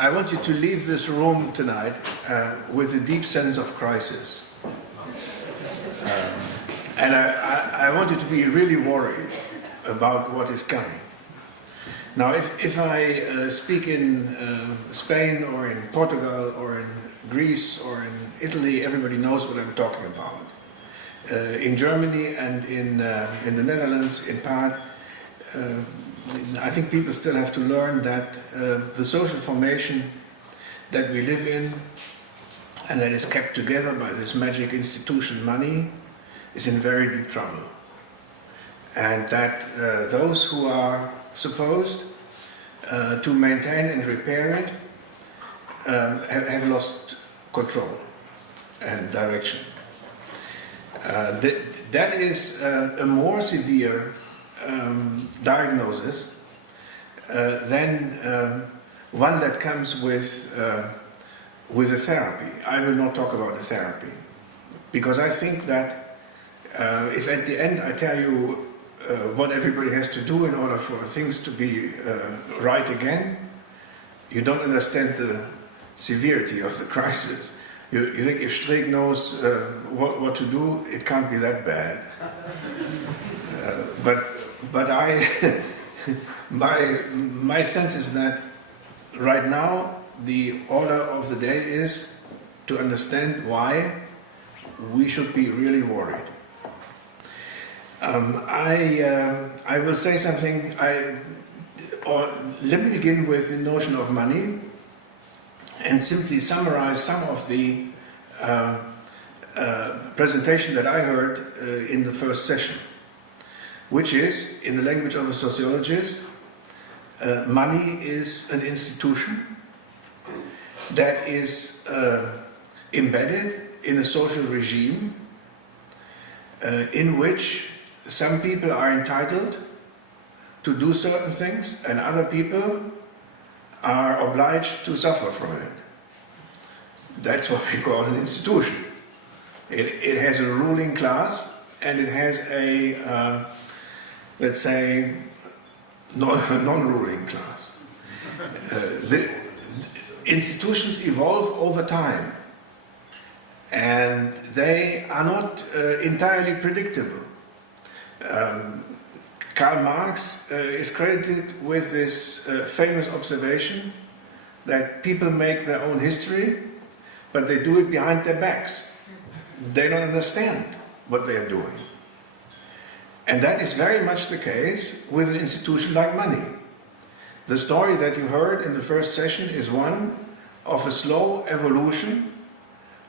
I want you to leave this room tonight with a deep sense of crisis. And I want you to be really worried about what is coming. Now, if I speak in Spain or in Portugal or in Greece or in Italy, everybody knows what I'm talking about. In Germany and in the Netherlands, in part, I think people still have to learn that the social formation that we live in and that is kept together by this magic institution money is in very deep trouble. And that those who are supposed to maintain and repair it have lost control and direction. That is a more severe diagnosis than one that comes with a therapy. I will not talk about the therapy, because I think that if at the end I tell you what everybody has to do in order for things to be right again, you don't understand the severity of the crisis. You think if Streeck knows what to do, it can't be that bad. But my sense is that right now the order of the day is to understand why we should be really worried. I will say something, let me begin with the notion of money and simply summarize some of the presentation that I heard in the first session, which is, in the language of a sociologist, money is an institution that is embedded in a social regime in which some people are entitled to do certain things and other people are obliged to suffer from it. That's what we call an institution. It has a ruling class and it has a, let's say, non-ruling class. The institutions evolve over time and they are not entirely predictable. Karl Marx is credited with this famous observation that people make their own history, but they do it behind their backs. They don't understand what they are doing. And that is very much the case with an institution like money. The story that you heard in the first session is one of a slow evolution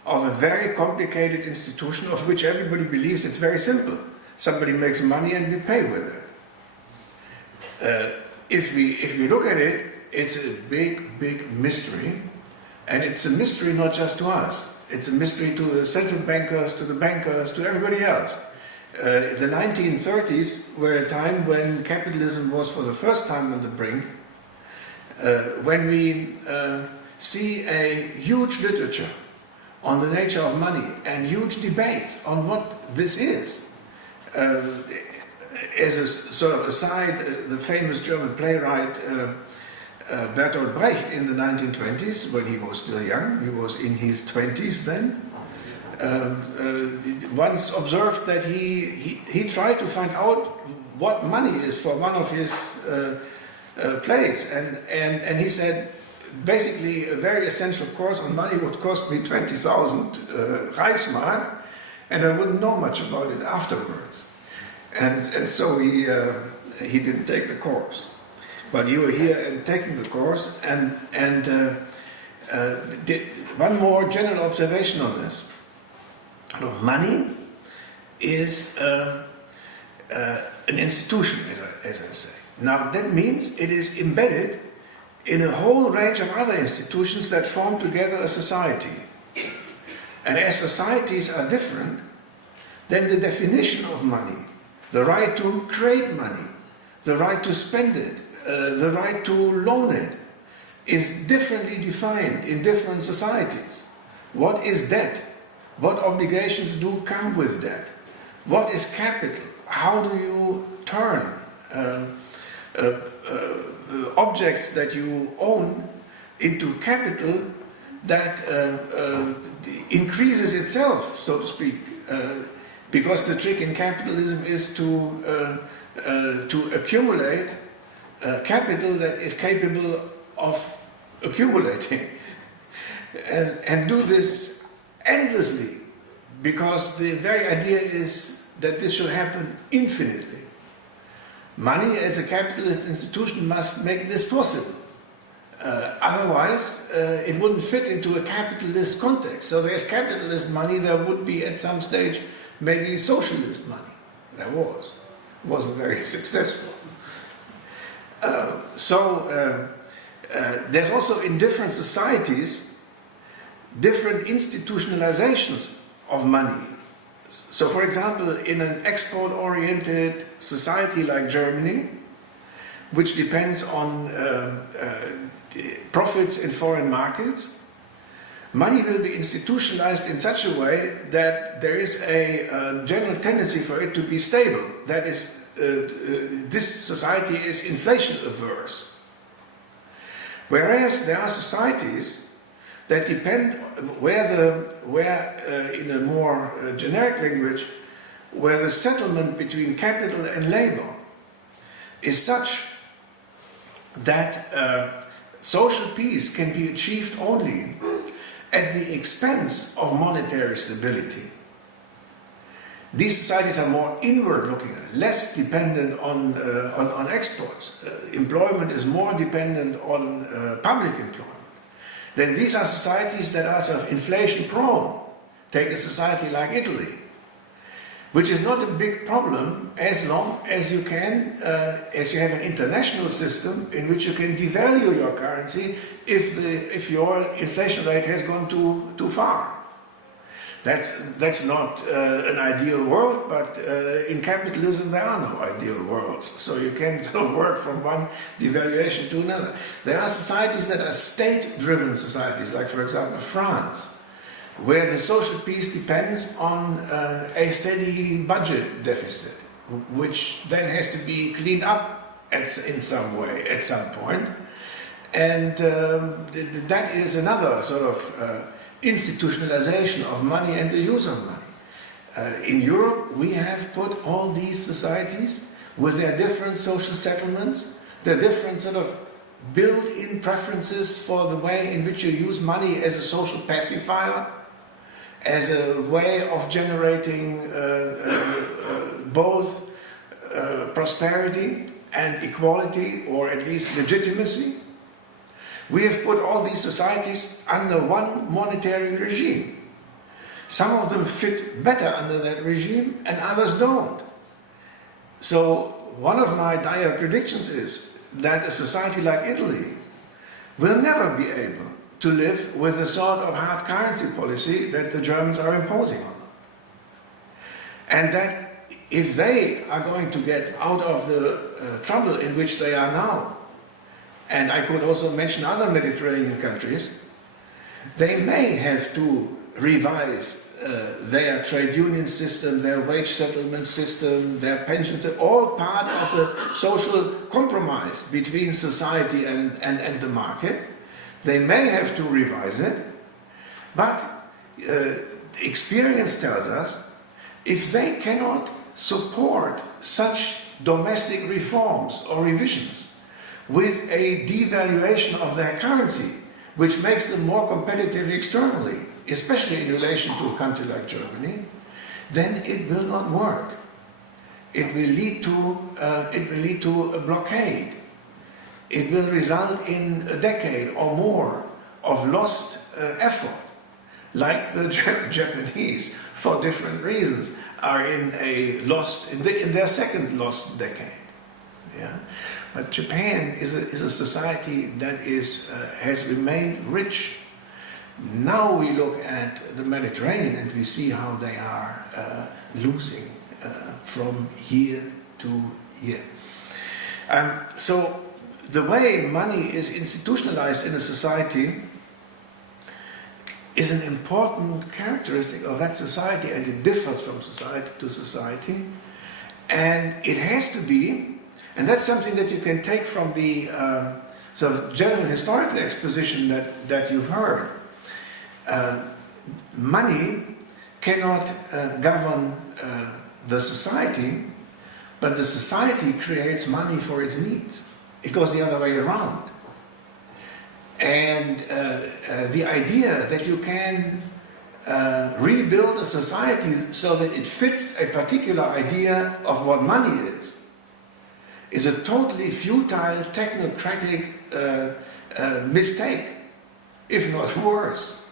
of a very complicated institution of which everybody believes it's very simple. Somebody makes money and we pay with it. If we look at it, it's a big mystery, and it's a mystery not just to us. It's a mystery to the central bankers, to the bankers, to everybody else. The 1930s were a time when capitalism was for the first time on the brink, when we see a huge literature on the nature of money and huge debates on what this is. As a sort of aside, the famous German playwright Bertolt Brecht in the 1920s, when he was still young, he was in his 20s then, once observed that he tried to find out what money is for one of his plays, and he said, basically a very essential course on money would cost me 20,000 Reichsmark, and I wouldn't know much about it afterwards. And so he didn't take the course. But you were here and taking the course, and one more general observation on this. Money is an institution, as I say. Now that means it is embedded in a whole range of other institutions that form together a society. And as societies are different, then the definition of money, the right to create money, the right to spend it, the right to loan it, is differently defined in different societies. What is debt? What obligations do come with debt? What is capital? How do you turn objects that you own into capital that increases itself, so to speak, because the trick in capitalism is to accumulate capital that is capable of accumulating, and do this endlessly, because the very idea is that this should happen infinitely. Money as a capitalist institution must make this possible. Otherwise, it wouldn't fit into a capitalist context. So there's capitalist money, there would be at some stage maybe socialist money. There was. It wasn't very successful. There's also in different societies, different institutionalizations of money. So for example, in an export-oriented society like Germany, which depends on profits in foreign markets, money will be institutionalized in such a way that there is a general tendency for it to be stable. That is, this society is inflation averse. Whereas there are societies that depend where in a more generic language, where the settlement between capital and labor is such that social peace can be achieved only at the expense of monetary stability. These societies are more inward-looking, less dependent on exports. Employment is more dependent on public employment. Then these are societies that are sort of inflation-prone. Take a society like Italy, which is not a big problem as long as you can, as you have an international system in which you can devalue your currency if your inflation rate has gone too far. That's not an ideal world, but in capitalism there are no ideal worlds. So you can work from one devaluation to another. There are societies that are state-driven societies, like for example France, where the social peace depends on a steady budget deficit, which then has to be cleaned up in some way at some point. And that is another sort of institutionalization of money and the use of money. In Europe, we have put all these societies with their different social settlements, their different sort of built-in preferences for the way in which you use money as a social pacifier, as a way of generating both prosperity and equality, or at least legitimacy. We have put all these societies under one monetary regime. Some of them fit better under that regime and others don't. So one of my dire predictions is that a society like Italy will never be able to live with the sort of hard currency policy that the Germans are imposing on them. And that if they are going to get out of the trouble in which they are now, and I could also mention other Mediterranean countries, they may have to revise their trade union system, their wage settlement system, their pensions, all part of the social compromise between society and the market. They may have to revise it, but experience tells us if they cannot support such domestic reforms or revisions with a devaluation of their currency, which makes them more competitive externally, especially in relation to a country like Germany, then it will not work. It will lead to a blockade. It will result in a decade or more of lost effort, like the Japanese, for different reasons, are in their second lost decade. Yeah? But Japan is a society that has remained rich. Now we look at the Mediterranean and we see how they are losing from year to year. So the way money is institutionalized in a society is an important characteristic of that society, and it differs from society to society. And it has to be, and that's something that you can take from the So general historical exposition that you've heard, money cannot govern the society, but the society creates money for its needs. It goes the other way around. And the idea that you can rebuild a society so that it fits a particular idea of what money is a totally futile, technocratic mistake, if not worse.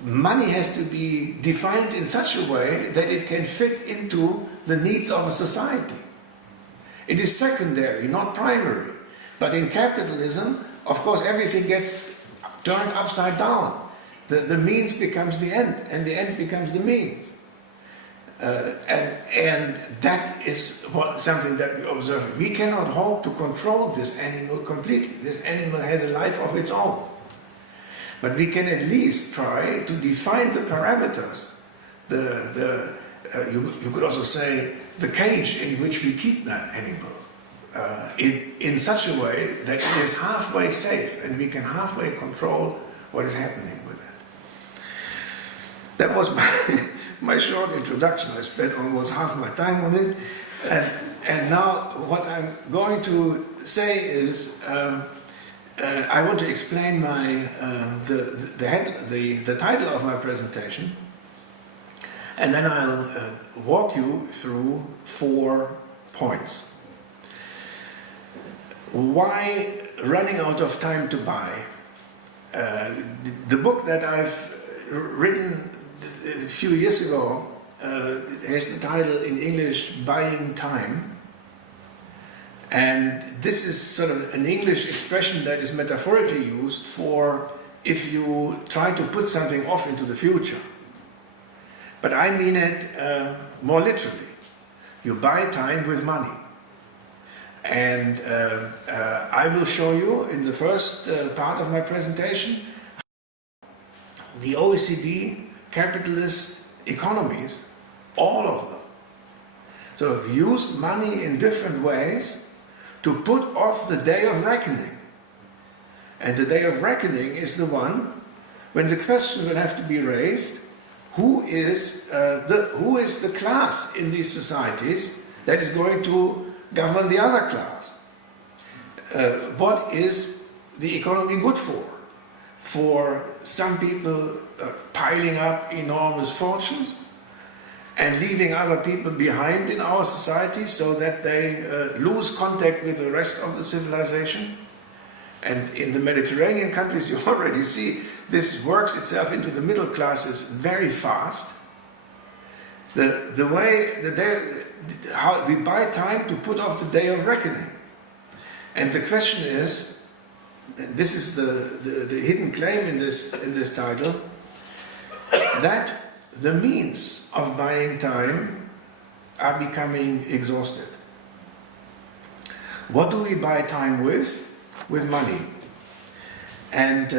Money has to be defined in such a way that it can fit into the needs of a society. It is secondary, not primary. But in capitalism, of course, everything gets turned upside down. The means becomes the end, and the end becomes the means. And that is something that we observe. We cannot hope to control this animal completely. This animal has a life of its own. But we can at least try to define the parameters. You could also say the cage in which we keep that animal in such a way that it is halfway safe and we can halfway control what is happening with it. That was my short introduction. I spent almost half my time on it. And now what I'm going to say is I want to explain the title of my presentation, and then I'll walk you through 4 points. Why running out of time to buy? The book that I've written a few years ago has the title in English, Buying Time. And this is sort of an English expression that is metaphorically used for if you try to put something off into the future. But I mean it more literally. You buy time with money. And I will show you in the first part of my presentation the OECD capitalist economies, all of them, sort of used money in different ways to put off the day of reckoning. And the day of reckoning is the one when the question will have to be raised, who is the class in these societies that is going to govern the other class? What is the economy good for? For some people piling up enormous fortunes and leaving other people behind in our society so that they lose contact with the rest of the civilization. And in the Mediterranean countries, you already see this works itself into the middle classes very fast. How we buy time to put off the day of reckoning. And the question is, this is the hidden claim in this title, that the means of buying time are becoming exhausted. What do we buy time with? With money. And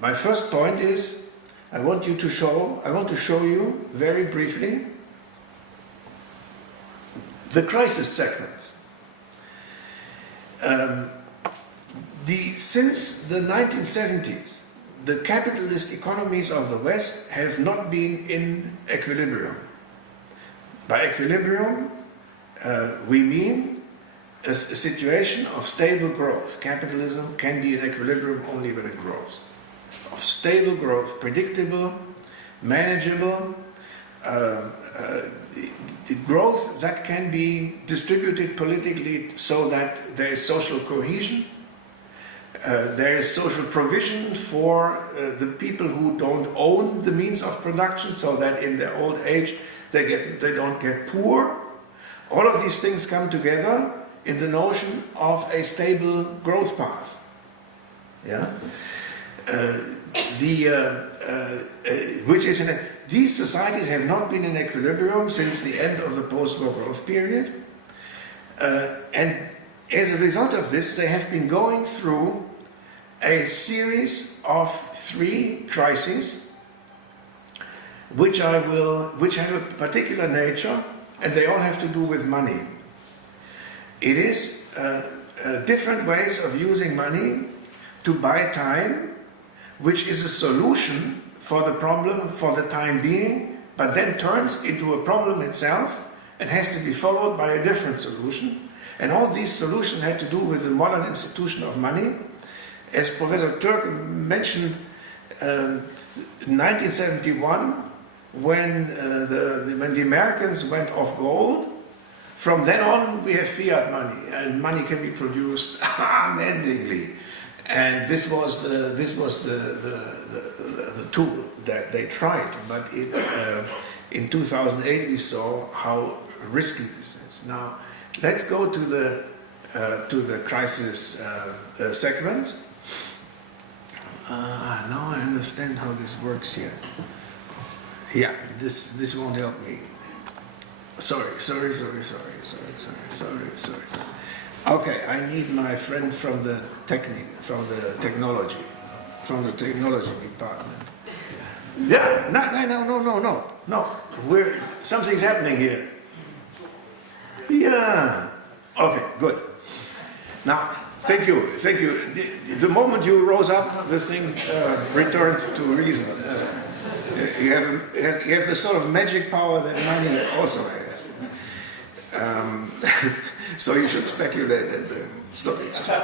my first point is, I want to show you very briefly the crisis segments. Since the 1970s, the capitalist economies of the West have not been in equilibrium. By equilibrium, we mean a situation of stable growth. Capitalism can be in equilibrium only when it grows. Of stable growth, predictable, manageable, the growth that can be distributed politically so that there is social cohesion. There is social provision for the people who don't own the means of production, so that in their old age they don't get poor. All of these things come together in the notion of a stable growth path. Yeah, these societies have not been in equilibrium since the end of the post-war growth period, and as a result of this, they have been going through a series of 3 crises, which have a particular nature, and they all have to do with money. It is different ways of using money to buy time, which is a solution for the problem for the time being, but then turns into a problem itself and has to be followed by a different solution. And all these solutions had to do with the modern institution of money. As Professor Türk mentioned, in 1971, when the Americans went off gold, from then on we have fiat money, and money can be produced unendingly. And this was the tool that they tried, but in 2008 we saw how risky this is. Now let's go to the crisis segments. Now I understand how this works here. Yeah, this won't help me. Sorry. Okay, I need my friend from the technology department. Yeah, no. Something's happening here. Yeah. Okay, good. Now, thank you. The moment you rose up, the thing returned to reason. You have the sort of magic power that money also has. So you should speculate at the stock exchange.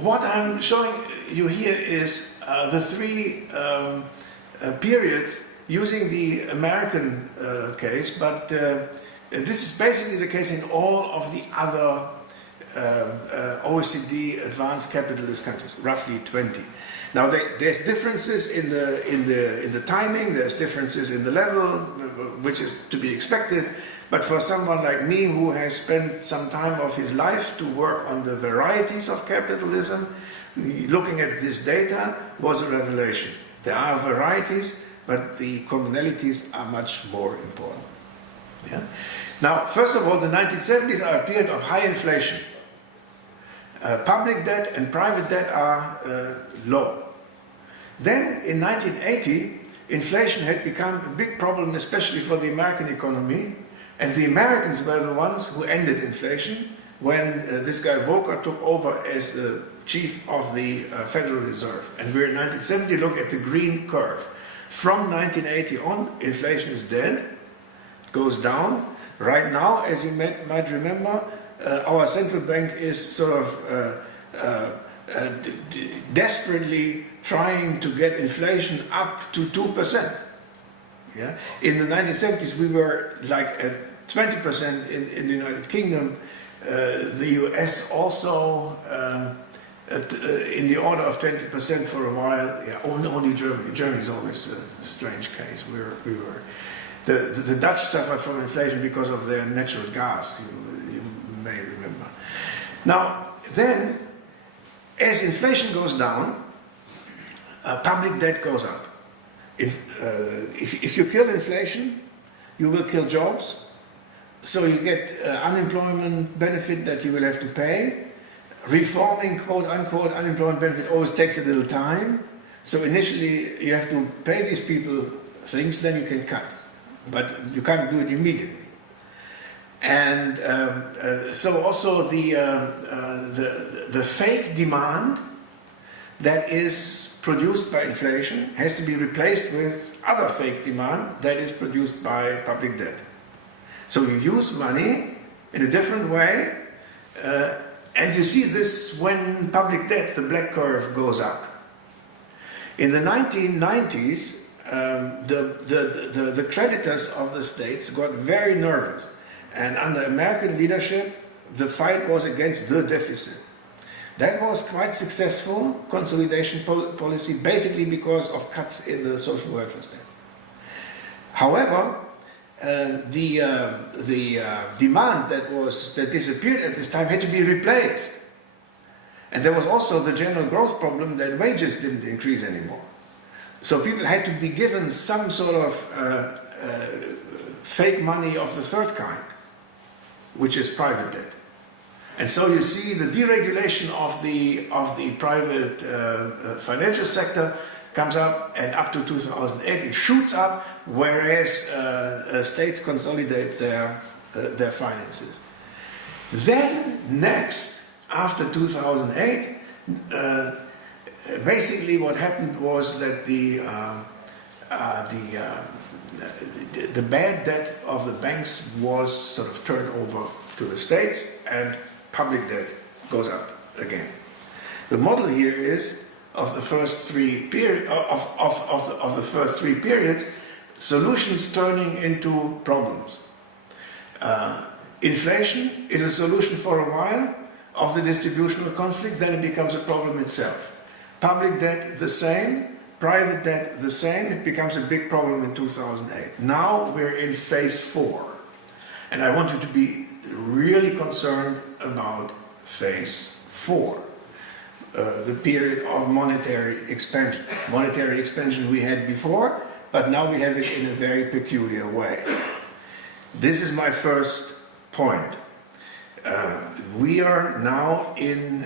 What I'm showing you here is the three periods using the American case, but this is basically the case in all of the other OECD advanced capitalist countries, roughly 20. Now there's differences in the timing, there's differences in the level, which is to be expected. But for someone like me who has spent some time of his life to work on the varieties of capitalism, looking at this data was a revelation. There are varieties, but the commonalities are much more important. Yeah? Now, first of all, the 1970s are a period of high inflation. Public debt and private debt are low. Then, in 1980, inflation had become a big problem, especially for the American economy. And the Americans were the ones who ended inflation when this guy Volcker took over as the chief of the Federal Reserve. And we're in 1970, look at the green curve. From 1980 on, inflation is dead, it goes down. Right now, as you might remember, our central bank is sort of desperately trying to get inflation up to 2%. Yeah? In the 1970s, we were like at 20% in the United Kingdom. The US also in the order of 20% for a while. Yeah, only Germany. Germany is always a strange case. We were the Dutch suffered from inflation because of their natural gas. You may remember. Now then, as inflation goes down, public debt goes up. If you kill inflation, you will kill jobs. So you get unemployment benefit that you will have to pay. Reforming quote-unquote unemployment benefit always takes a little time. So initially you have to pay these people things, then you can cut. But you can't do it immediately. And so also the fake demand that is produced by inflation has to be replaced with other fake demand that is produced by public debt. So you use money in a different way, and you see this when public debt, the black curve, goes up. In the 1990s, the creditors of the states got very nervous, and under American leadership, the fight was against the deficit. That was quite successful consolidation policy, basically because of cuts in the social welfare state. However, the demand that disappeared at this time had to be replaced, and there was also the general growth problem that wages didn't increase anymore. So people had to be given some sort of fake money of the third kind, which is private debt. And so you see the deregulation of the private financial sector comes up, and up to 2008 it shoots up, whereas states consolidate their finances. Then next, after 2008, basically what happened was that the bad debt of the banks was sort of turned over to the states, and public debt goes up again. The model here is of the first three periods, solutions turning into problems. Inflation is a solution for a while of the distributional conflict, then it becomes a problem itself. Public debt the same, private debt the same, it becomes a big problem in 2008. Now we're in phase 4. And I want you to be really concerned about phase 4. The period of monetary expansion. Monetary expansion we had before, but now we have it in a very peculiar way. This is my first point. We are now in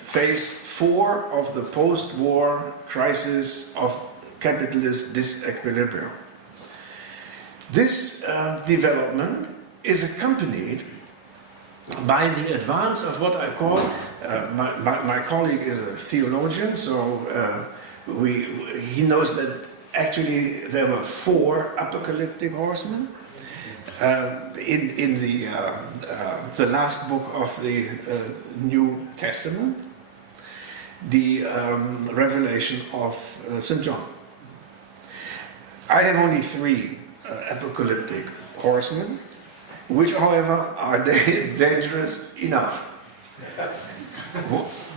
phase 4 of the post-war crisis of capitalist disequilibrium. This development is accompanied by the advance of what I call, my colleague is a theologian, so he knows that actually there were 4 apocalyptic horsemen. In the last book of the New Testament, the revelation of St. John. I have only 3 apocalyptic horsemen, which however are dangerous enough.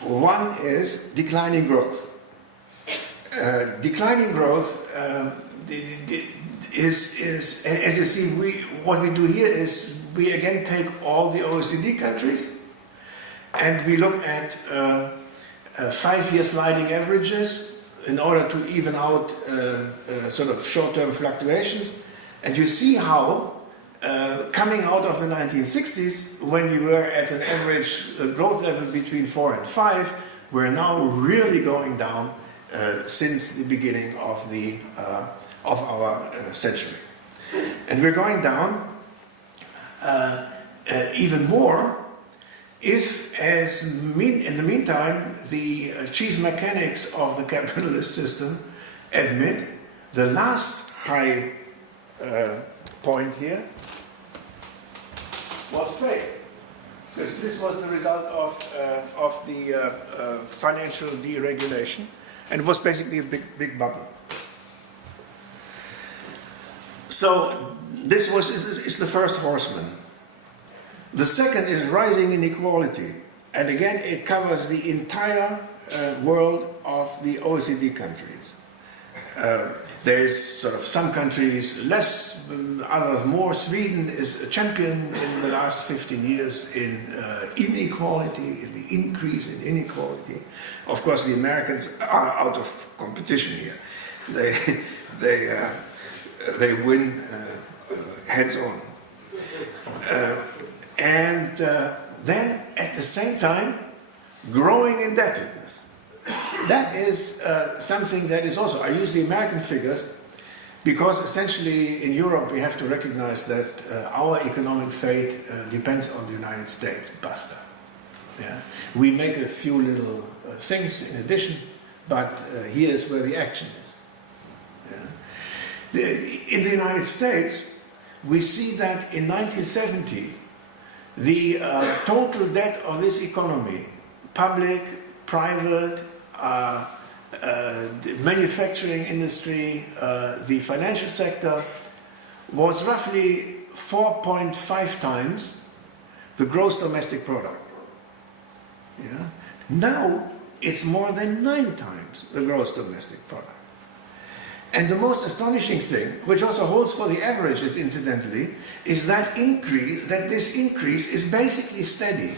One is declining growth. Declining growth is, as you see, what we do here is we again take all the OECD countries and we look at 5-year sliding averages in order to even out sort of short-term fluctuations. And you see how coming out of the 1960s, when we were at an average growth level between 4 and 5, we're now really going down since the beginning of our century. And we're going down even more if, in the meantime, the chief mechanics of the capitalist system admit the last high point here was fake. Because this was the result of the financial deregulation, and it was basically a big bubble. So this is the first horseman. The second is rising inequality, and again it covers the entire world of the OECD countries. There's sort of some countries less, others more. Sweden is a champion in the last 15 years in inequality, in the increase in inequality. Of course, the Americans are out of competition here. They win hands on. And then at the same time, growing indebtedness. That is something that is also, I use the American figures because essentially in Europe we have to recognize that our economic fate depends on the United States, basta. Yeah? We make a few little things in addition, but here's where the action is. Yeah? In the United States, we see that in 1970, the total debt of this economy, public, private, the manufacturing industry, the financial sector, was roughly 4.5 times the gross domestic product. Yeah? Now it's more than 9 times the gross domestic product. And the most astonishing thing, which also holds for the averages incidentally, is that this increase is basically steady.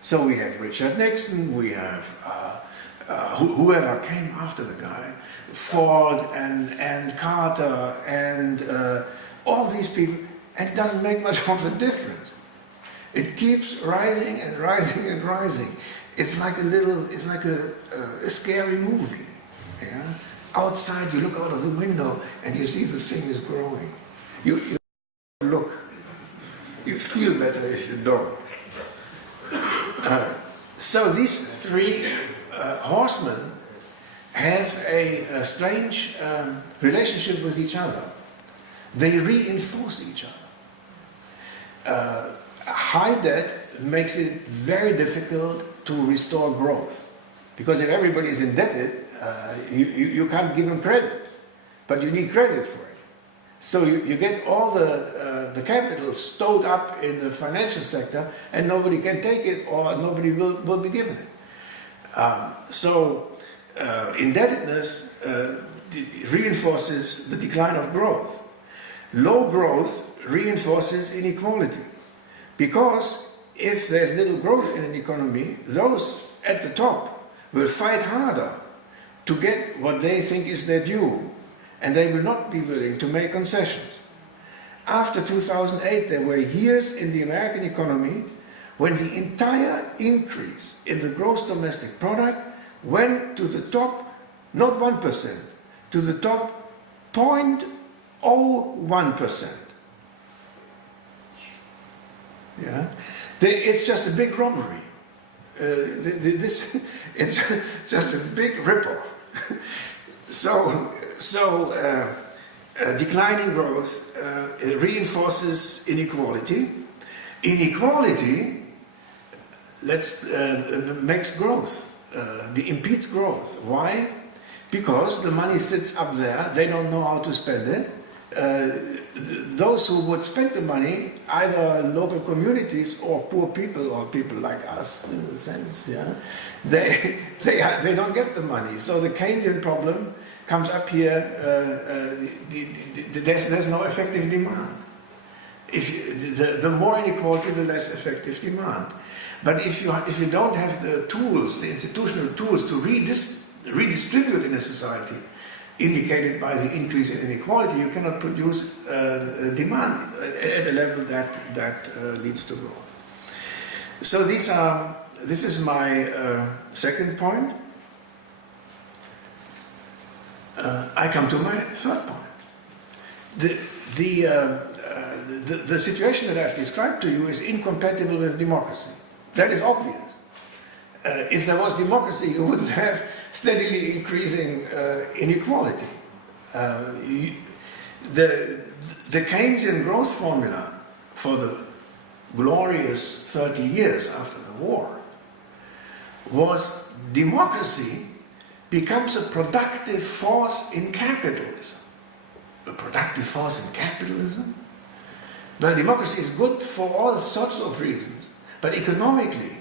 So we have Richard Nixon, we have whoever came after the guy, Ford and Carter and all these people, and it doesn't make much of a difference. It keeps rising and rising and rising. It's like a scary movie. Yeah? Outside, you look out of the window and you see the thing is growing. You look. You feel better if you don't. So these three horsemen have a strange relationship with each other. They reinforce each other. High debt makes it very difficult to restore growth. Because if everybody is indebted, you can't give them credit. But you need credit for it. So you get all the capital stowed up in the financial sector and nobody can take it or nobody will be given it. Indebtedness reinforces the decline of growth. Low growth reinforces inequality. Because if there's little growth in an economy, those at the top will fight harder to get what they think is their due, and they will not be willing to make concessions. After 2008, there were years in the American economy when the entire increase in the gross domestic product went to the top, not 1%, to the top 0.01%. Yeah? It's just a big robbery. It's just a big ripoff. Declining growth reinforces inequality. Inequality makes growth, impedes growth. Why? Because the money sits up there, they don't know how to spend it. Those who would spend the money, either local communities or poor people or people like us in a sense, yeah, they don't get the money. So the Keynesian problem comes up here, there's no effective demand. The more inequality, the less effective demand. But if you don't have the tools, the institutional tools to redistribute in a society, indicated by the increase in inequality, you cannot produce demand at a level that leads to growth. So this is my second point. I come to my third point. The situation that I've described to you is incompatible with democracy. That is obvious. If there was democracy, you wouldn't have steadily increasing inequality. The Keynesian growth formula for the glorious 30 years after the war was democracy becomes a productive force in capitalism. A productive force in capitalism? Well, democracy is good for all sorts of reasons, but economically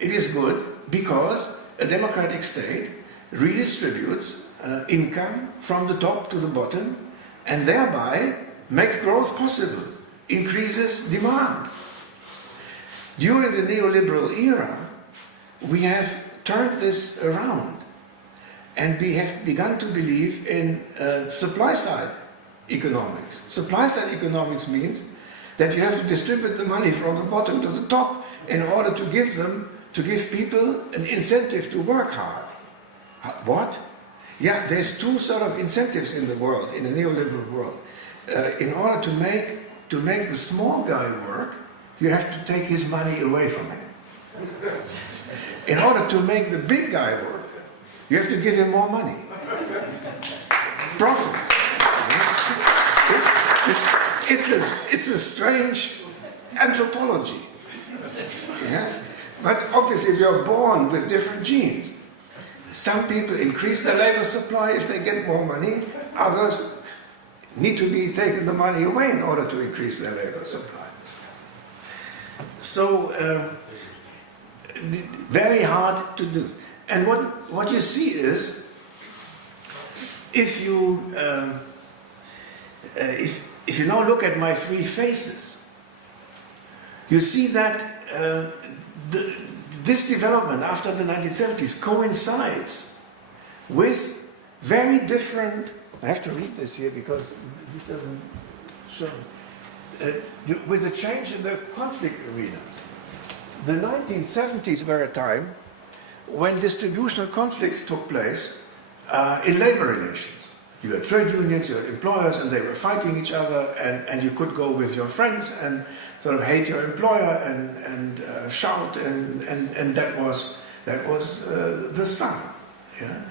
it is good because a democratic state redistributes income from the top to the bottom and thereby makes growth possible, increases demand. During the neoliberal era, we have turned this around and we have begun to believe in supply-side economics. Supply-side economics means that you have to distribute the money from the bottom to the top in order to give people an incentive to work hard. What? Yeah, there's two sort of incentives in the world, in the neoliberal world. In order to make the small guy work, you have to take his money away from him. In order to make the big guy work, you have to give him more money. Profits. It's a strange anthropology. Yeah? But obviously you're born with different genes. Some people increase their labor supply if they get more money. Others need to be taken the money away in order to increase their labor supply. So, very hard to do. And what you see is, if you now look at my three faces, you see that this development after the 1970s coincides with very different, I have to read this here because this doesn't show, with a change in the conflict arena. The 1970s were a time when distributional conflicts took place in labor relations. You had trade unions, you had employers, and they were fighting each other, and you could go with your friends and sort of hate your employer and shout, and that was the start. Yeah?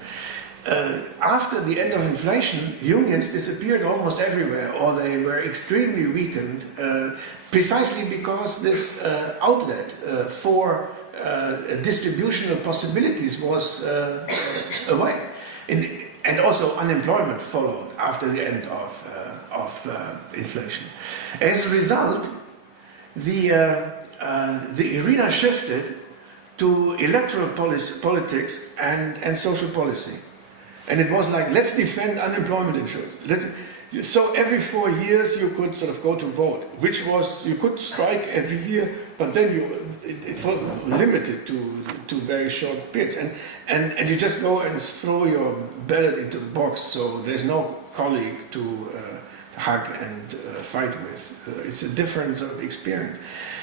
After the end of inflation, unions disappeared almost everywhere, or they were extremely weakened, precisely because this outlet for distributional possibilities was away. And also unemployment followed after the end of inflation. As a result, the arena shifted to electoral politics and social policy. And it was like, let's defend unemployment insurance. So every 4 years you could sort of go to vote, which was, you could strike every year, but then it was limited to very short periods. And you just go and throw your ballot into the box, so there's no colleague to hug and fight with. It's a different sort of experience.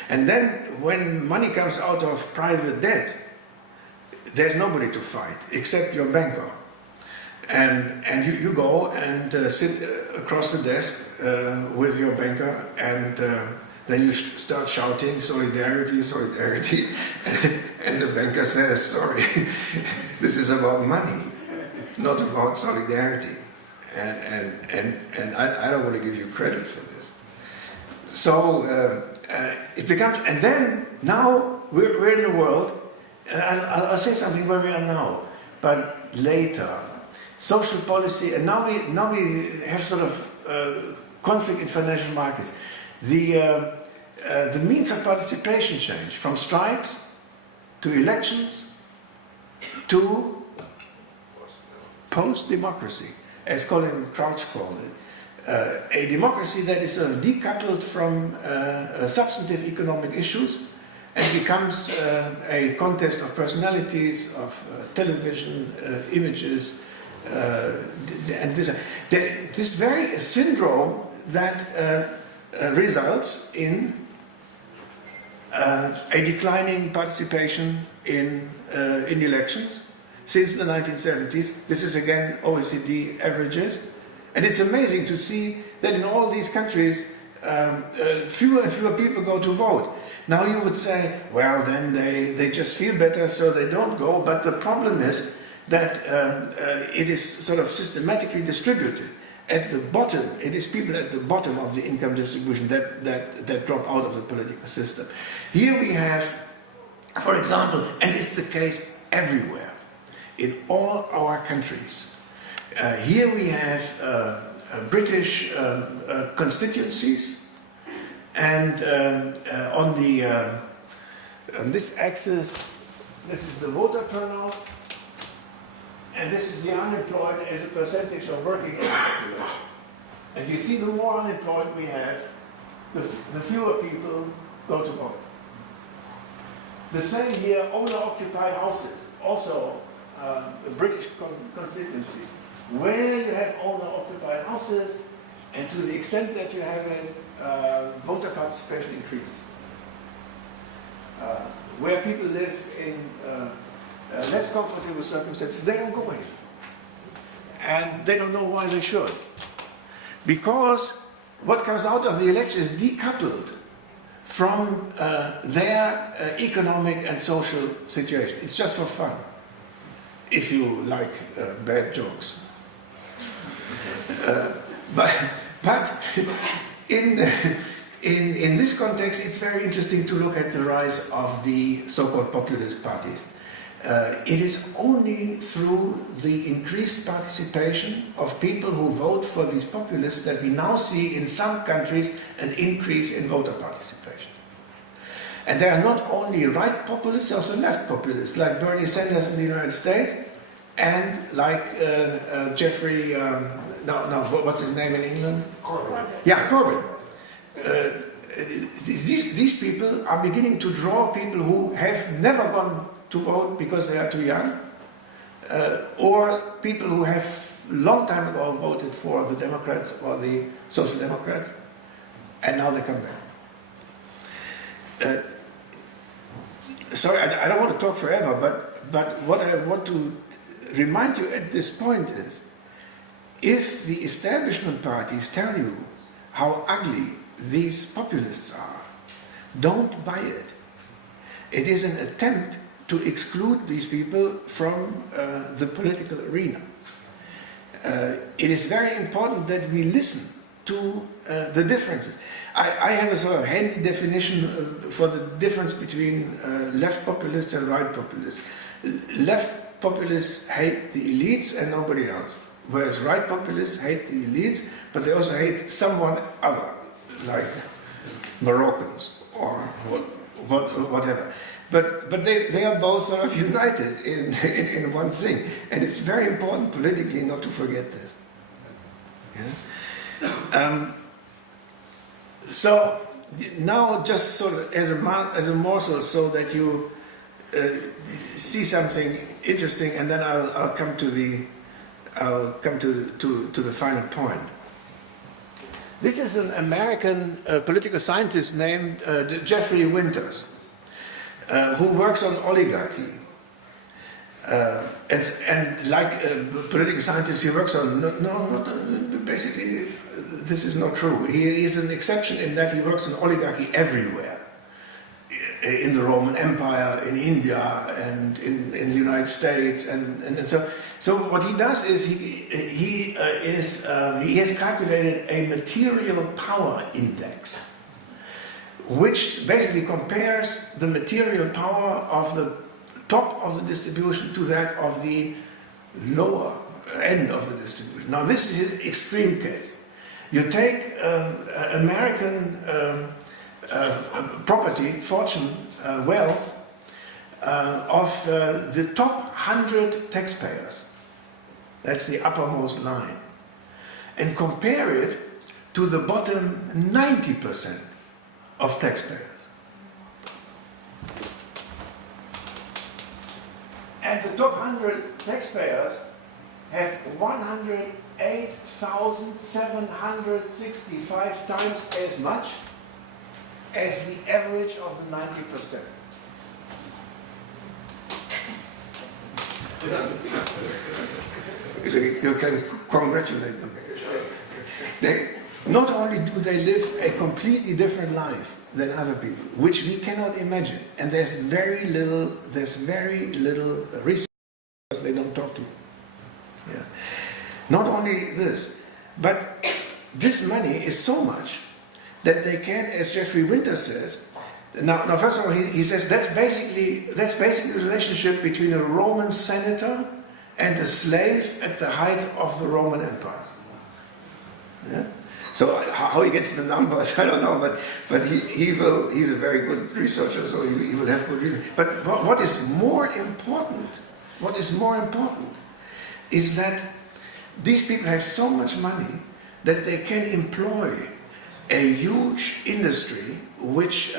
And then when money comes out of private debt, there's nobody to fight except your banker. And you go and sit across the desk with your banker, and then you start shouting, solidarity, solidarity, and the banker says, sorry, this is about money, not about solidarity. And I don't want to give you credit for this. So it becomes, and then now we're in a world, I'll say something where we are now, but later. Social policy, and now we have sort of conflict in financial markets. The means of participation change from strikes to elections to post-democracy, as Colin Crouch called it. A democracy that is sort of decoupled from substantive economic issues and becomes a contest of personalities, of television, images, and this very syndrome that results in a declining participation in elections since the 1970s. This is again OECD averages, and it's amazing to see that in all these countries fewer and fewer people go to vote. Now you would say, well, then they just feel better so they don't go, but the problem is that it is sort of systematically distributed. At the bottom, it is people at the bottom of the income distribution that drop out of the political system. Here we have, for example, and it's the case everywhere, in all our countries. Here we have British constituencies, and on this axis, this is the voter turnout, and this is the unemployed as a percentage of working age population. And you see, the more unemployed we have, the fewer people go to vote. The same here, owner-occupied houses, also British constituencies, where you have owner-occupied houses, and to the extent that you have it, voter participation increases. Where people live in less comfortable circumstances, they don't go anywhere. And they don't know why they should. Because what comes out of the election is decoupled from their economic and social situation. It's just for fun, if you like bad jokes. But in this context, it's very interesting to look at the rise of the so-called populist parties. It is only through the increased participation of people who vote for these populists that we now see in some countries an increase in voter participation. And there are not only right populists, also left populists, like Bernie Sanders in the United States, and like Jeffrey, what's his name in England? Corbyn. Yeah, Corbyn. These people are beginning to draw people who have never gone to vote because they are too young, or people who have long time ago voted for the Democrats or the Social Democrats, and now they come back. Sorry, I don't want to talk forever, but what I want to remind you at this point is, if the establishment parties tell you how ugly these populists are, don't buy it. It is an attempt to exclude these people from the political arena. It is very important that we listen to the differences. I have a sort of handy definition for the difference between left populists and right populists. Left populists hate the elites and nobody else, whereas right populists hate the elites, but they also hate someone other, like Moroccans or whatever. But they are both sort of united in one thing, and it's very important politically not to forget this. Yeah? So now, just sort of as a morsel, so that you see something interesting, and then I'll come to the final point. This is an American political scientist named Jeffrey Winters, who works on oligarchy. And like political scientists, he works on basically this is not true. He is an exception in that he works on oligarchy everywhere, in the Roman Empire, in India, and in the United States, and so what he does is he has calculated a material power index, which basically compares the material power of the top of the distribution to that of the lower end of the distribution. Now this is an extreme case. You take American property, fortune, wealth of the top 100 taxpayers, that's the uppermost line, and compare it to the bottom 90% of taxpayers. And the top 100 taxpayers have 108,765 times as much as the average of the 90%. You can congratulate them. Not only do they live a completely different life than other people, which we cannot imagine, and there's very little research because they don't talk to you. Yeah. Not only this, but this money is so much that they can, as Jeffrey Winter says, now first of all, he says that's basically the relationship between a Roman senator and a slave at the height of the Roman Empire. Yeah? So how he gets the numbers, I don't know, but he's a very good researcher, so he will have good reason. But what is more important is that these people have so much money that they can employ a huge industry, which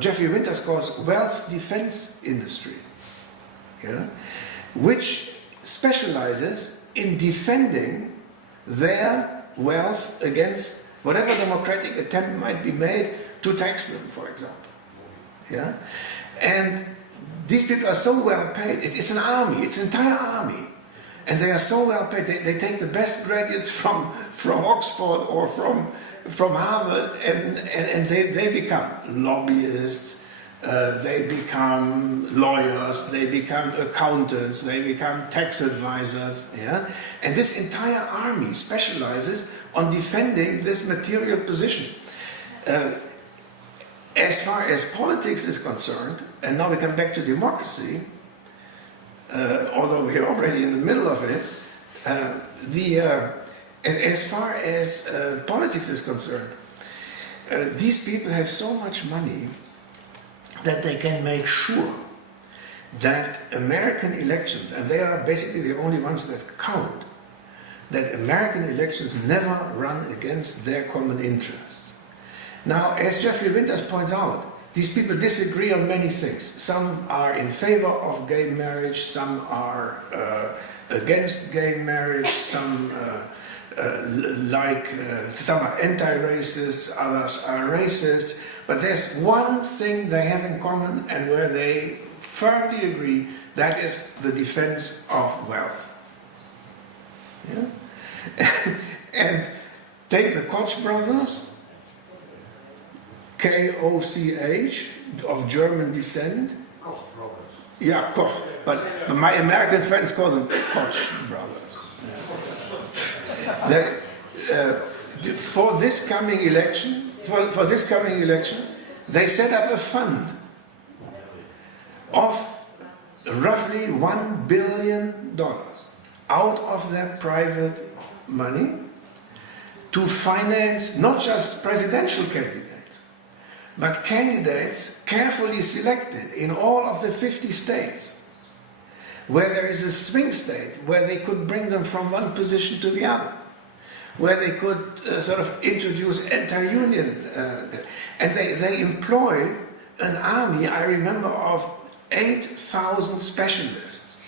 Jeffrey Winters calls wealth defense industry, yeah? Which specializes in defending their wealth against whatever democratic attempt might be made to tax them, for example. Yeah? And these people are so well paid. It's an army, it's an entire army. And they are so well paid. They take the best graduates from Oxford or from Harvard, and they become lobbyists, they become lawyers, they become accountants, they become tax advisors, yeah? And this entire army specializes on defending this material position. As far as politics is concerned, and now we come back to democracy, although we're already in the middle of it, as far as politics is concerned, these people have so much money that they can make sure that American elections, and they are basically the only ones that count, that American elections never run against their common interests. Now, as Jeffrey Winters points out, these people disagree on many things. Some are in favor of gay marriage, some are against gay marriage, some some are anti-racist, others are racist, but there's one thing they have in common and where they firmly agree, that is the defense of wealth. Yeah? And take the Koch brothers, K-O-C-H, of German descent. Koch brothers. Yeah, Koch. But my American friends call them Koch brothers. For this coming election, they set up a fund of roughly $1 billion out of their private money to finance not just presidential candidates, but candidates carefully selected in all of the 50 states, where there is a swing state, where they could bring them from one position to the other, where they could sort of introduce anti-union. And they employ an army, I remember, of 8,000 specialists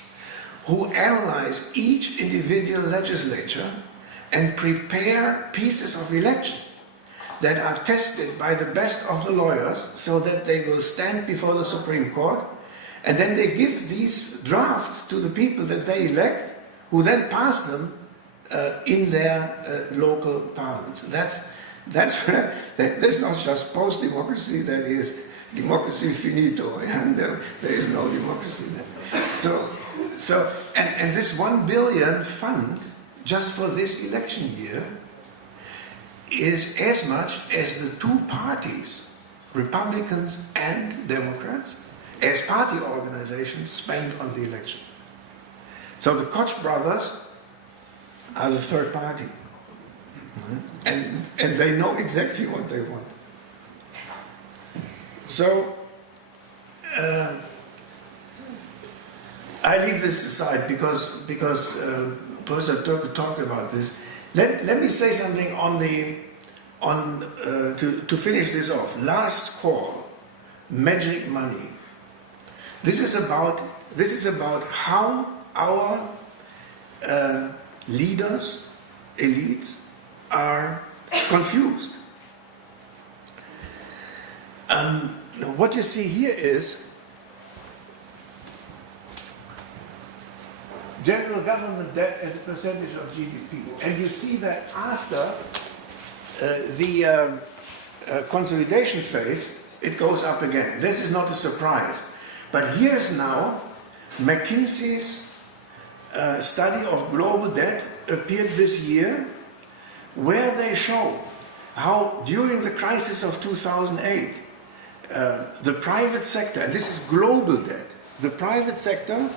who analyze each individual legislature and prepare pieces of election that are tested by the best of the lawyers so that they will stand before the Supreme Court, and then they give these drafts to the people that they elect, who then pass them in their local parliaments. That's not just post-democracy, that is democracy finito, and there is no democracy there. So this 1 billion fund, just for this election year, is as much as the two parties, Republicans and Democrats, as party organizations, spend on the election. So the Koch brothers are the third party, and they know exactly what they want. So I leave this aside because Professor Turk talked about this. Let me say something to finish this off. Last call, magic money. This is about how our leaders, elites, are confused. What you see here is general government debt as a percentage of GDP. And you see that after the consolidation phase, it goes up again. This is not a surprise. But here's now McKinsey's study of global debt, appeared this year, where they show how during the crisis of 2008, the private sector, and this is global debt, the private sector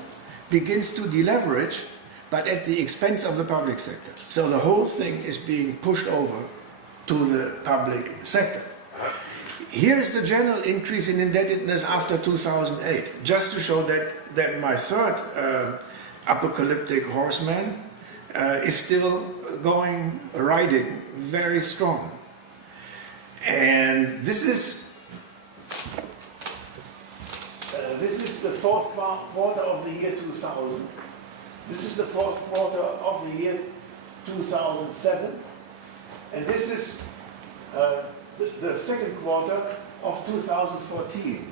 begins to deleverage, but at the expense of the public sector. So the whole thing is being pushed over to the public sector. Here is the general increase in indebtedness after 2008, just to show that my third apocalyptic horseman is still riding very strong. And this is the fourth quarter of the year 2000. This is the fourth quarter of the year 2007. And this is the second quarter of 2014.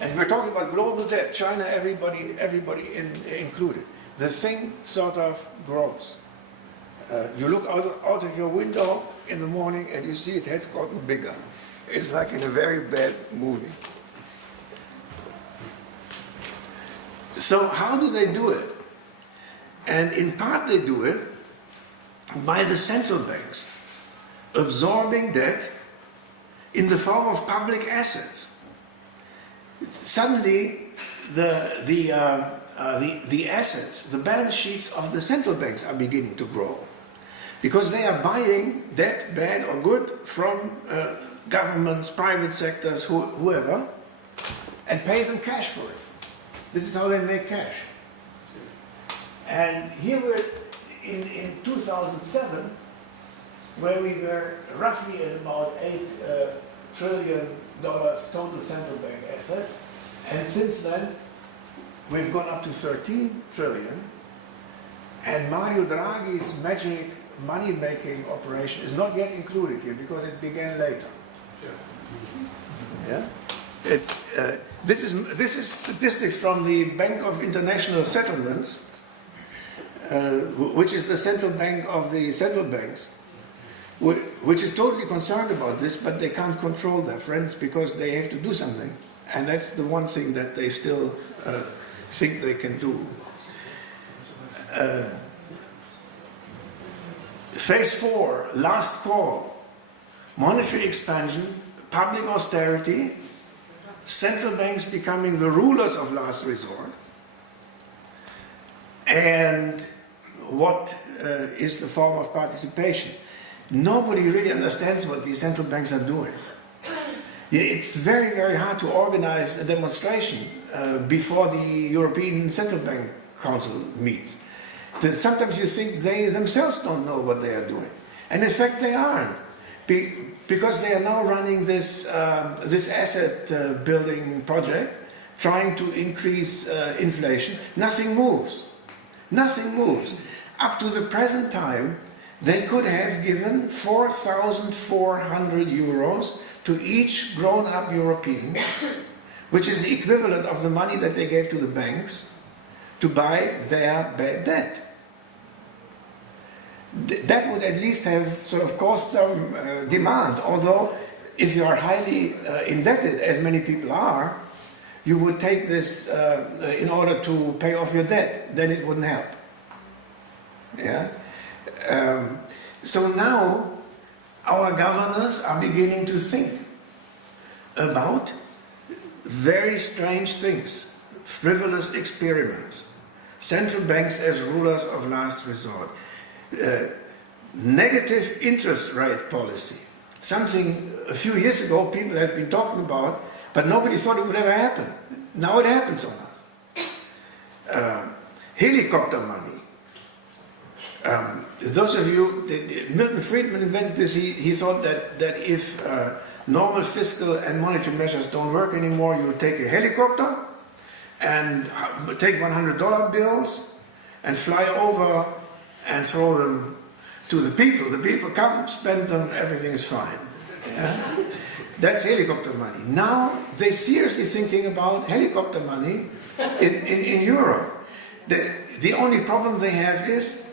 And we're talking about global debt, China, everybody included. The thing sort of grows. You look out of your window in the morning and you see it has gotten bigger. It's like in a very bad movie. So how do they do it? And in part they do it by the central banks absorbing debt in the form of public assets. Suddenly the assets, the balance sheets of the central banks are beginning to grow, because they are buying debt, bad or good, from governments, private sectors, whoever, and pay them cash for it. This is how they make cash. And here we're in 2007, where we were roughly at about $8 trillion total central bank assets, and since then we've gone up to 13 trillion, and Mario Draghi's magic money-making operation is not yet included here because it began later. Yeah? This is statistics from the Bank of International Settlements, which is the central bank of the central banks, which is totally concerned about this, but they can't control their friends because they have to do something. And that's the one thing that they still think they can do. Phase 4, last call, monetary expansion, public austerity, central banks becoming the rulers of last resort, and what is the form of participation. Nobody really understands what these central banks are doing. It's very, very hard to organize a demonstration before the European Central Bank Council meets. Sometimes you think they themselves don't know what they are doing. And in fact they aren't. Because they are now running this, this asset building project, trying to increase inflation. Nothing moves. Nothing moves. Up to the present time, they could have given 4,400 euros to each grown-up European, which is the equivalent of the money that they gave to the banks to buy their bad debt. That would at least have sort of caused some demand, although if you are highly indebted, as many people are, you would take this in order to pay off your debt, then it wouldn't help. Yeah? So now our governors are beginning to think about very strange things, frivolous experiments, central banks as rulers of last resort, negative interest rate policy, something a few years ago people have been talking about, but nobody thought it would ever happen. Now it happens on us. Helicopter money. Those of you, Milton Friedman invented this. He thought that if normal fiscal and monetary measures don't work anymore, you take a helicopter and take $100 bills and fly over and throw them to the people. The people come, spend them, everything is fine. Yeah? That's helicopter money. Now they're seriously thinking about helicopter money in Europe. The only problem they have is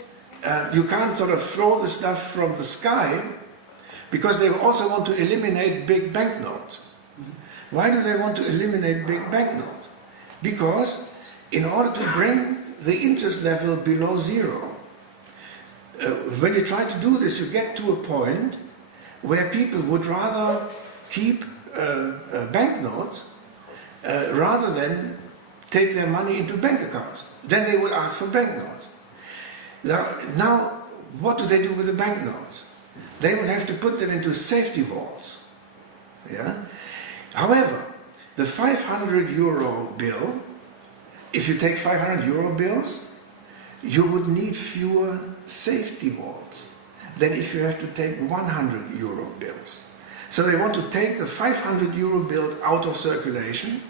you can't sort of throw the stuff from the sky, because they also want to eliminate big banknotes. Why do they want to eliminate big banknotes? Because in order to bring the interest level below zero, when you try to do this, you get to a point where people would rather keep banknotes rather than take their money into bank accounts. Then they will ask for banknotes. Now, what do they do with the banknotes? They will have to put them into safety vaults. Yeah? However, the 500 euro bill, if you take 500 euro bills, you would need fewer safety vaults than if you have to take 100 euro bills. So they want to take the 500 euro bill out of circulation,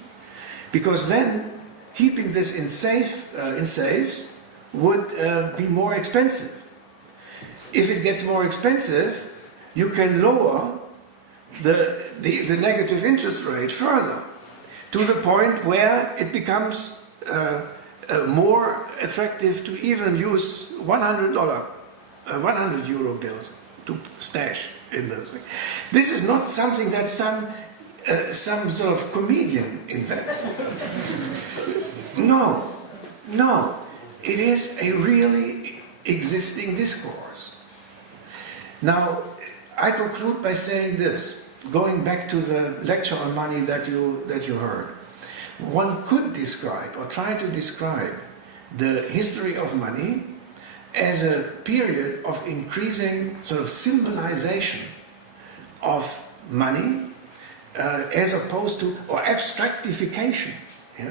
because then keeping this in safes would be more expensive. If it gets more expensive, you can lower the negative interest rate further, to the point where it becomes more attractive to even use $100 euro bills to stash in those things. This is not something that some sort of comedian invents. No. It is a really existing discourse. Now, I conclude by saying this, going back to the lecture on money that you heard. One could describe, or try to describe, the history of money as a period of increasing sort of symbolization of money, as opposed to, or abstractification,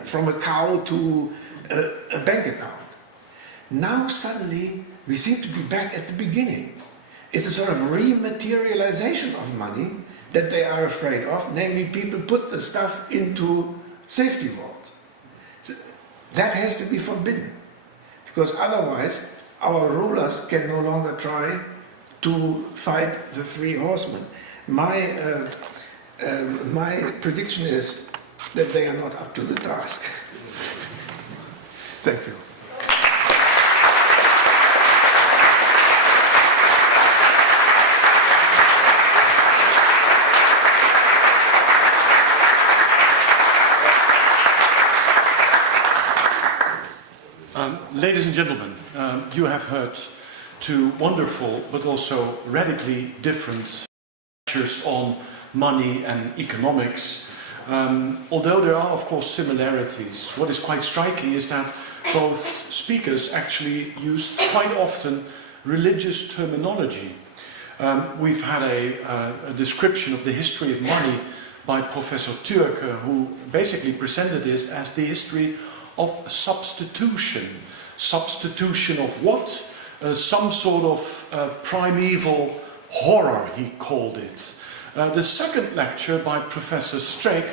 from a cow to a bank account. Now suddenly we seem to be back at the beginning. It's a sort of rematerialization of money that they are afraid of, namely people put the stuff into safety vaults. So that has to be forbidden, because otherwise our rulers can no longer try to fight the three horsemen. My prediction is that they are not up to the task. Thank you. Ladies and gentlemen, you have heard two wonderful but also radically different lectures on money and economics. Although there are of course similarities, what is quite striking is that both speakers actually used quite often religious terminology. We've had a description of the history of money by Professor Türke, who basically presented this as the history of substitution. Substitution of what? Some sort of primeval horror, he called it. The second lecture by Professor Streeck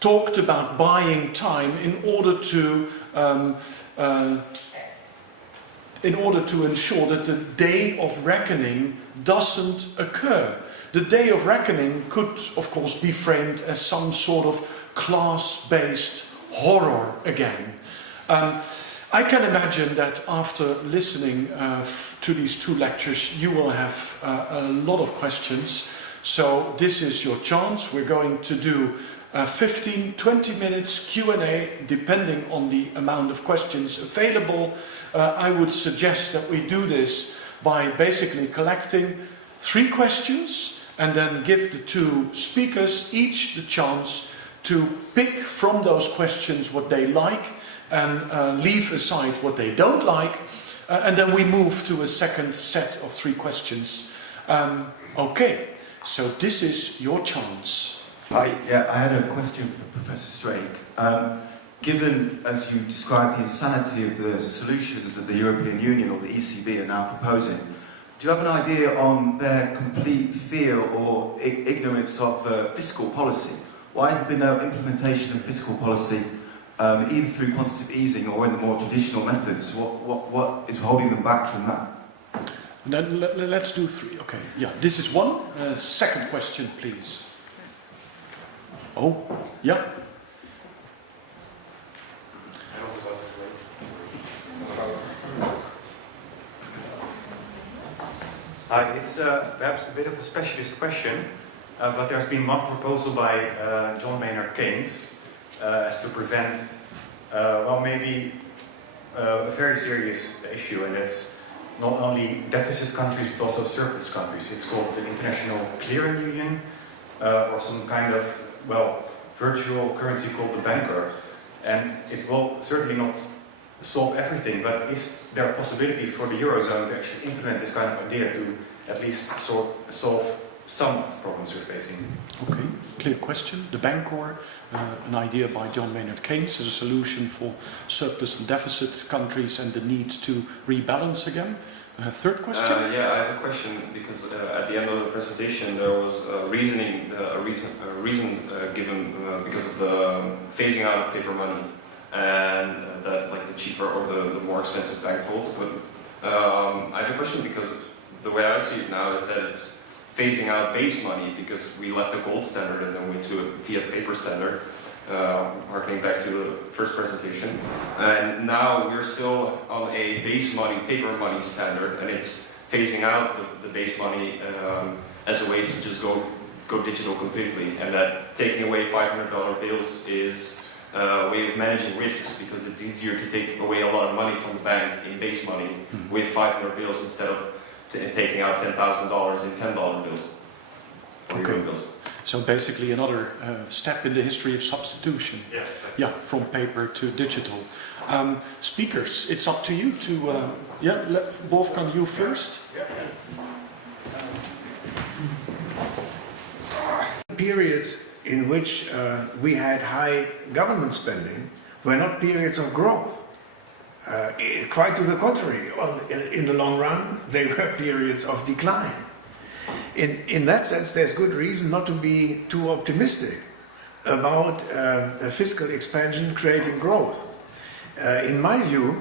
talked about buying time in order to ensure that the day of reckoning doesn't occur. The day of reckoning could, of course, be framed as some sort of class-based horror again. I can imagine that after listening to these two lectures, you will have a lot of questions. So this is your chance. We're going to do 15-20 minutes Q&A, depending on the amount of questions available. I would suggest that we do this by basically collecting 3 questions and then give the two speakers each the chance to pick from those questions what they like and leave aside what they don't like, and then we move to a second set of 3 questions. Okay, so this is your chance. Hi, yeah, I had a question for Professor Streeck. Given, as you described, the insanity of the solutions that the European Union or the ECB are now proposing, do you have an idea on their complete fear or ignorance of fiscal policy? Why has there been no implementation of fiscal policy, either through quantitative easing or in the more traditional methods? What is holding them back from that? Then let's do 3. Okay, yeah, this is one. Second question, please. Oh, yeah. Hi, it's perhaps a bit of a specialist question, but there's been one proposal by John Maynard Keynes as to prevent, well, maybe a very serious issue, and it's not only deficit countries but also surplus countries. It's called the International Clearing Union, or some kind of, well, virtual currency called the banker. And it will certainly not solve everything, but is there a possibility for the Eurozone to actually implement this kind of idea to at least solve some of the problems we're facing? Okay, clear question. The Bancor, an idea by John Maynard Keynes as a solution for surplus and deficit countries and the need to rebalance again. Third question? Yeah, I have a question because at the end of the presentation there was a reason given because of the phasing out of paper money and that like the cheaper or the more expensive bank vaults. But I have a question because the way I see it now is that it's phasing out base money because we left the gold standard and then went to a fiat paper standard, harkening back to the first presentation. And now we're still on a base money, paper money standard, and it's phasing out the base money as a way to just go digital completely. And that taking away $500 bills is a way of managing risks because it's easier to take away a lot of money from the bank in base money with $500 bills instead of taking out $10,000 in $10 bills. Okay. Bills. So basically another step in the history of substitution. Yeah, exactly. Yeah, from paper to digital. Speakers, it's up to you to... yeah, Wolfgang, you first. Periods in which we had high government spending were not periods of growth. Quite to the contrary, in the long run, they were periods of decline. In that sense, there's good reason not to be too optimistic about fiscal expansion creating growth. In my view,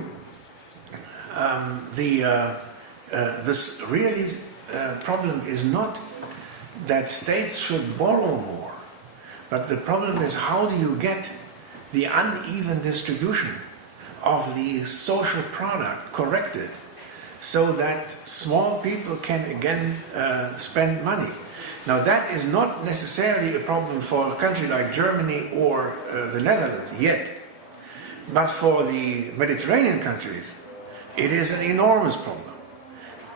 this really problem is not that states should borrow more, but the problem is how do you get the uneven distribution of the social product corrected so that small people can again spend money. Now that is not necessarily a problem for a country like Germany or the Netherlands yet, But for the Mediterranean countries, it is an enormous problem.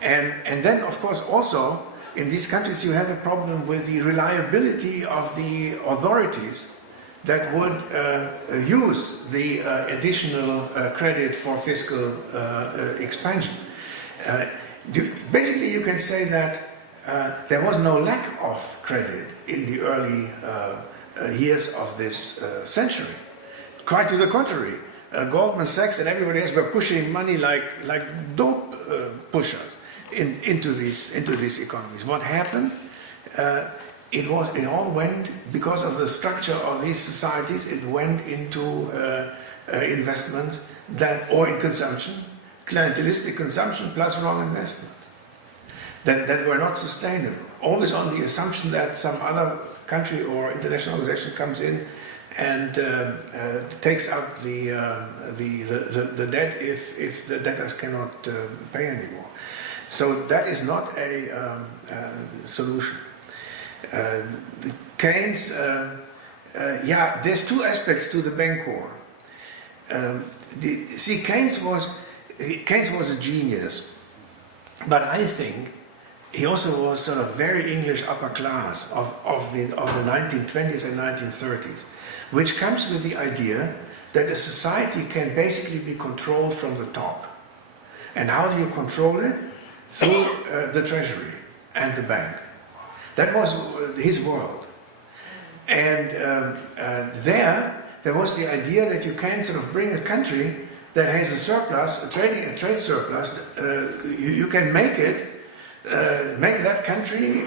And then, of course, also, in these countries you have a problem with the reliability of the authorities that would use the additional credit for fiscal expansion. Basically, you can say that there was no lack of credit in the early years of this century. Quite to the contrary, Goldman Sachs and everybody else were pushing money like dope pushers into these economies. What happened? It all went, because of the structure of these societies, it went into investments or in consumption, clientelistic consumption plus wrong investments that were not sustainable. Always on the assumption that some other country or international organization comes in and takes out the debt if the debtors cannot pay anymore. So that is not a solution. Keynes, there's two aspects to the Bancorp. Keynes was a genius, but I think he also was sort of very English upper class of the 1920s and 1930s, which comes with the idea that a society can basically be controlled from the top. And how do you control it? Through the treasury and the bank. That was his world. And there was the idea that you can sort of bring a country that has a surplus, a trade surplus, you can make that country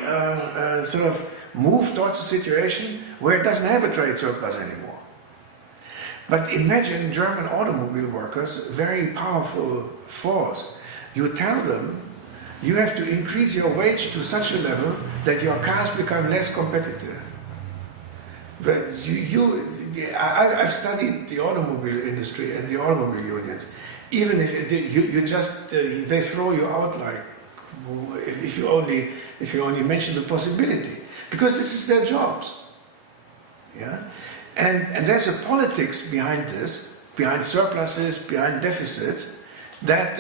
sort of move towards a situation where it doesn't have a trade surplus anymore. But imagine German automobile workers, very powerful force. You tell them, you have to increase your wage to such a level that your cars become less competitive. But I've studied the automobile industry and the automobile unions. Even if they throw you out like if you only mention the possibility, because this is their jobs. Yeah, and there's a politics behind this, behind surpluses, behind deficits. That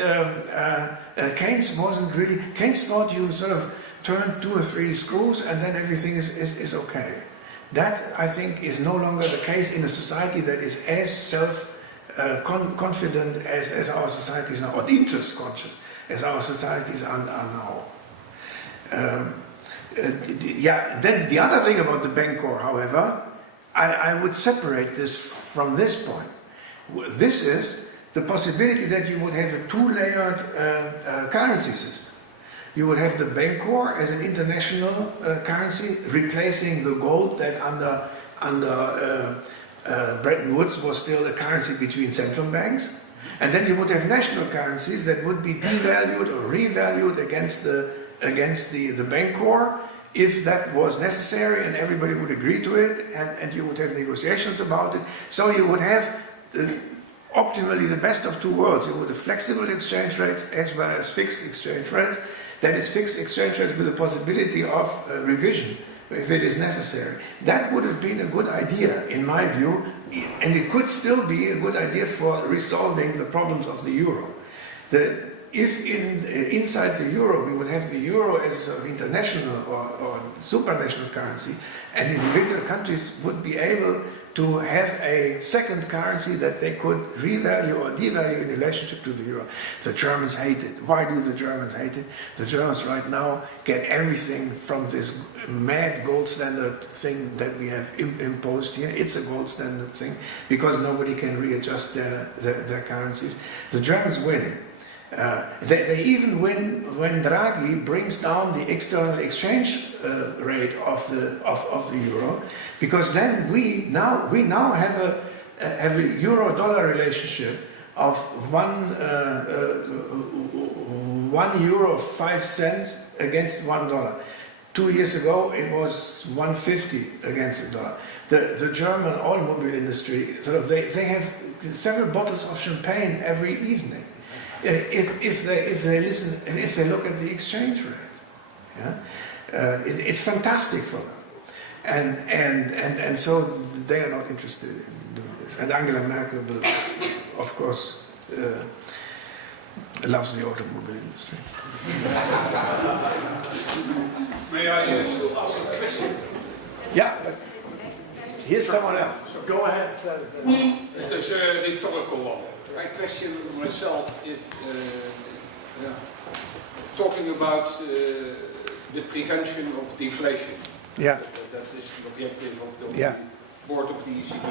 Keynes wasn't really. Keynes thought you sort of turn 2 or 3 screws and then everything is okay. That, I think, is no longer the case in a society that is as self-confident as our societies now, or interest conscious as our societies are now. Then the other thing about the Bancorp, however, I would separate this from this point. This is the possibility that you would have a 2-layered currency system. You would have the Bancorp as an international currency, replacing the gold that under Bretton Woods was still a currency between central banks. And then you would have national currencies that would be devalued or revalued against the Bancorp if that was necessary, and everybody would agree to it, and you would have negotiations about it. So you would have optimally the best of 2 worlds. You would have flexible exchange rates as well as fixed exchange rates. That is, fixed exchange rates with the possibility of revision if it is necessary. That would have been a good idea, in my view, and it could still be a good idea for resolving the problems of the euro. If inside the euro we would have the euro as an international or supranational currency, and individual countries would be able to have a second currency that they could revalue or devalue in relationship to the euro. The Germans hate it. Why do the Germans hate it? The Germans right now get everything from this mad gold standard thing that we have imposed here. It's a gold standard thing because nobody can readjust their currencies. The Germans win. They even win when Draghi brings down the external exchange rate of the euro, because then we now have a euro-dollar relationship of €1.05 against $1. 2 years ago it was 150 against the dollar. The German automobile industry, sort of, they have several bottles of champagne every evening. If they look at the exchange rate, it's fantastic for them, and so they are not interested in doing this. And Angela Merkel will of course, loves the automobile industry. May I still ask a question? Yeah, but here's someone else. Go ahead. It is a rhetorical one. I question myself if talking about the prevention of deflation. Yeah. That is the objective of the Yeah. board of the ECB.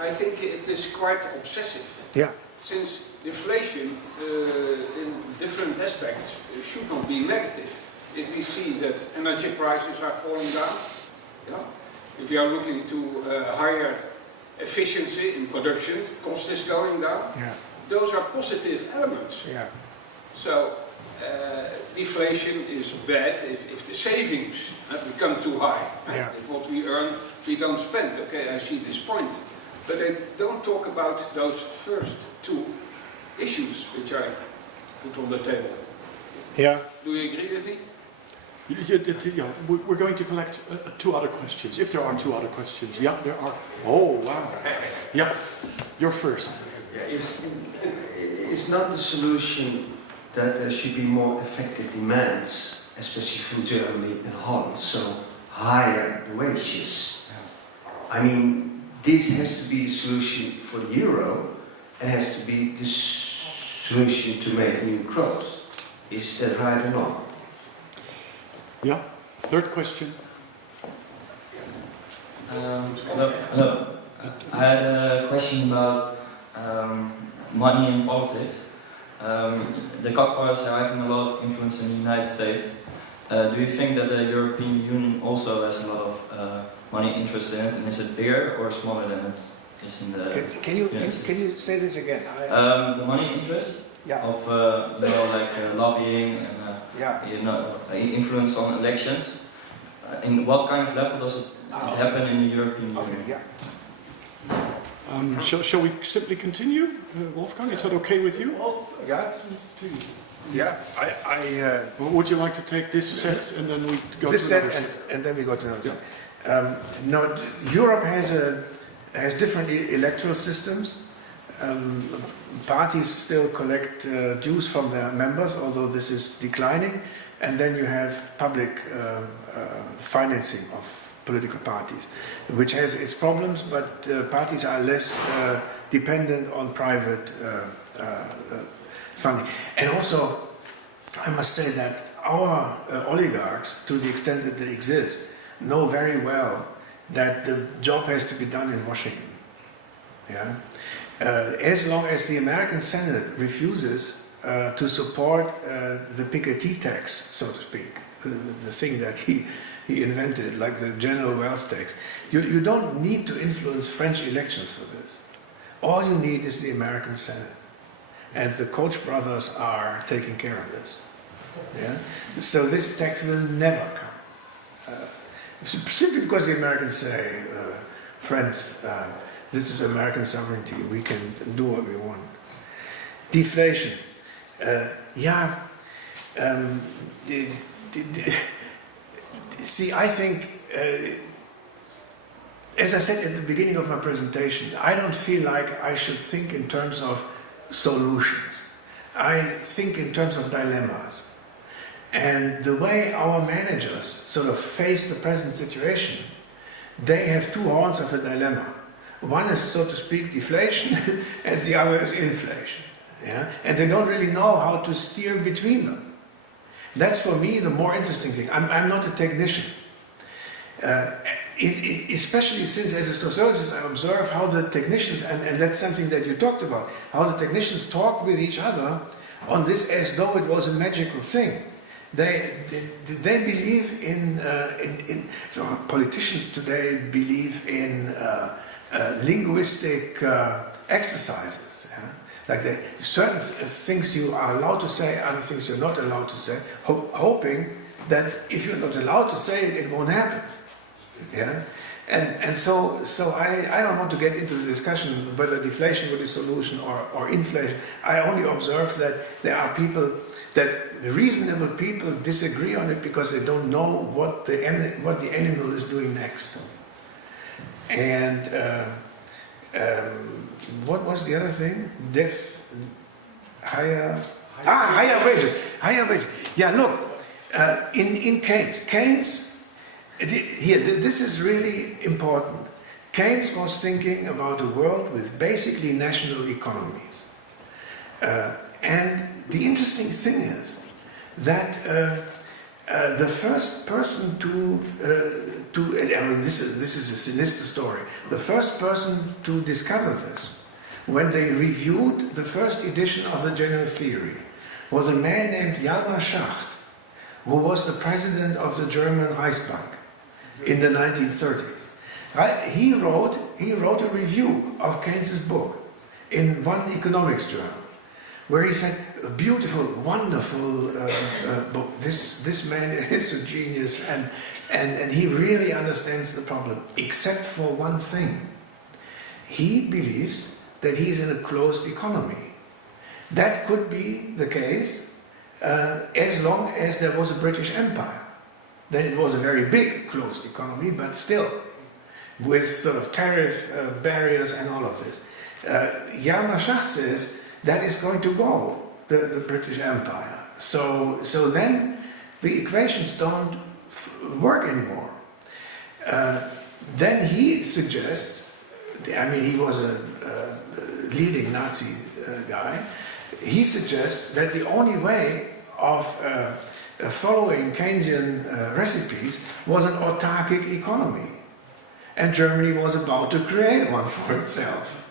I think it is quite obsessive. Yeah. Since deflation in different aspects should not be negative. If we see that energy prices are falling down, if you are looking to higher efficiency in production, cost is going down, Yeah. those are positive elements. Yeah. So deflation is bad if the savings become too high. Yeah. If what we earn, we don't spend. Okay, I see this point. But I don't talk about those first two issues which I put on the table. Yeah. Do you agree with me? Yeah, we're going to collect two other questions, if there are two other questions. Yeah, there are. Oh, wow. Yeah, you're first. Is not the solution that there should be more effective demands, especially from Germany and Holland, so higher wages? I mean, this has to be the solution for the euro and has to be the solution to make new growth. Is that right or not? Yeah, third question. Hello. I had a question about money in politics. The cockpits are having a lot of influence in the United States. Do you think that the European Union also has a lot of money interest in it, and is it bigger or smaller than it is in the? Can you say this again? The money interest Yeah. of lobbying and influence on elections. In what kind of level does it happen in the European Union? Okay, yeah. Shall we simply continue, Wolfgang? Is that okay with you? Yeah. Yeah. Or would you like to take this set and then we go This to set another set? and then we go to another set. No, Europe has different electoral systems. Parties still collect dues from their members, although this is declining. And then you have public financing of political parties, which has its problems, but parties are less dependent on private funding. And also, I must say that our oligarchs, to the extent that they exist, know very well that the job has to be done in Washington. Yeah? As long as the American Senate refuses to support the Piketty tax, so to speak, the thing that he invented, like the general wealth tax, you don't need to influence French elections for this. All you need is the American Senate. And the Koch brothers are taking care of this. Yeah? So this tax will never come. Simply because the Americans say, friends, this is American sovereignty, we can do what we want. Deflation. See, I think, as I said at the beginning of my presentation, I don't feel like I should think in terms of solutions. I think in terms of dilemmas. And the way our managers sort of face the present situation, they have two horns of a dilemma. One is, so to speak, deflation, and the other is inflation. Yeah? And they don't really know how to steer between them. That's for me the more interesting thing. I'm not a technician. Especially since as a sociologist I observe how the technicians, and that's something that you talked about, how the technicians talk with each other on this as though it was a magical thing. They believe in so politicians today believe in linguistic exercises. Yeah? Like certain things you are allowed to say, other things you're not allowed to say, hoping that if you're not allowed to say it, it won't happen. Yeah, and so I don't want to get into the discussion whether deflation was the solution or inflation. I only observe that there are people, that reasonable people disagree on it because they don't know what the animal is doing next. And what was the other thing? Higher wages. Higher wages. Yeah, look, in Keynes, this is really important. Keynes was thinking about a world with basically national economies. And the interesting thing is that the first person I mean, this is a sinister story. The first person to discover this, when they reviewed the first edition of the General Theory, was a man named Hjalmar Schacht, who was the president of the German Reichsbank in the 1930s. Right? He wrote a review of Keynes's book in one economics journal, where he said, a beautiful, wonderful book. This man is a genius, and he really understands the problem, except for one thing. He believes that he's in a closed economy. That could be the case as long as there was a British Empire. Then it was a very big closed economy, but still, with sort of tariff barriers and all of this. Hjalmar Schacht says that is going to go, the British Empire. So then the equations don't work anymore. Then he suggests, I mean, he was a leading Nazi guy, he suggests that the only way of following Keynesian recipes was an autarkic economy. And Germany was about to create one for itself.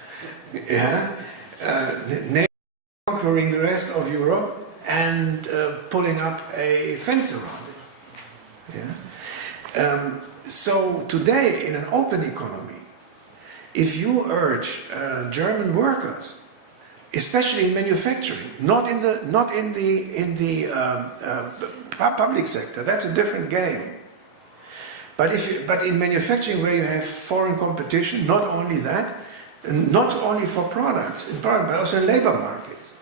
Yeah? Conquering the rest of Europe and pulling up a fence around it. Yeah? So today, in an open economy, if you urge German workers, especially in manufacturing, not in the public sector, that's a different game. But in manufacturing, where you have foreign competition, not only that, not only for products, but also in labor markets.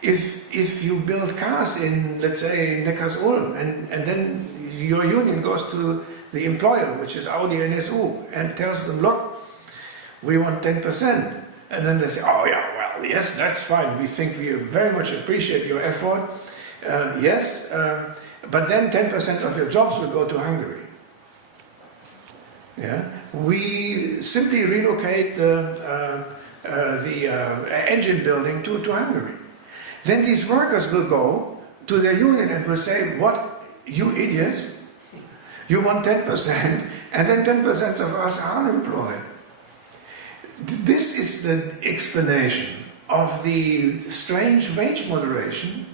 If you build cars in, let's say, Neckarsulm, and then your union goes to the employer, which is Audi and SU, and tells them, look, we want 10%. And then they say, oh yeah, well, yes, that's fine. We think we very much appreciate your effort. Yes, but then 10% of your jobs will go to Hungary. Yeah, we simply relocate the engine building to Hungary. Then these workers will go to their union and will say, what, you idiots, you want 10%, and then 10% of us are unemployed. This is the explanation of the strange wage moderation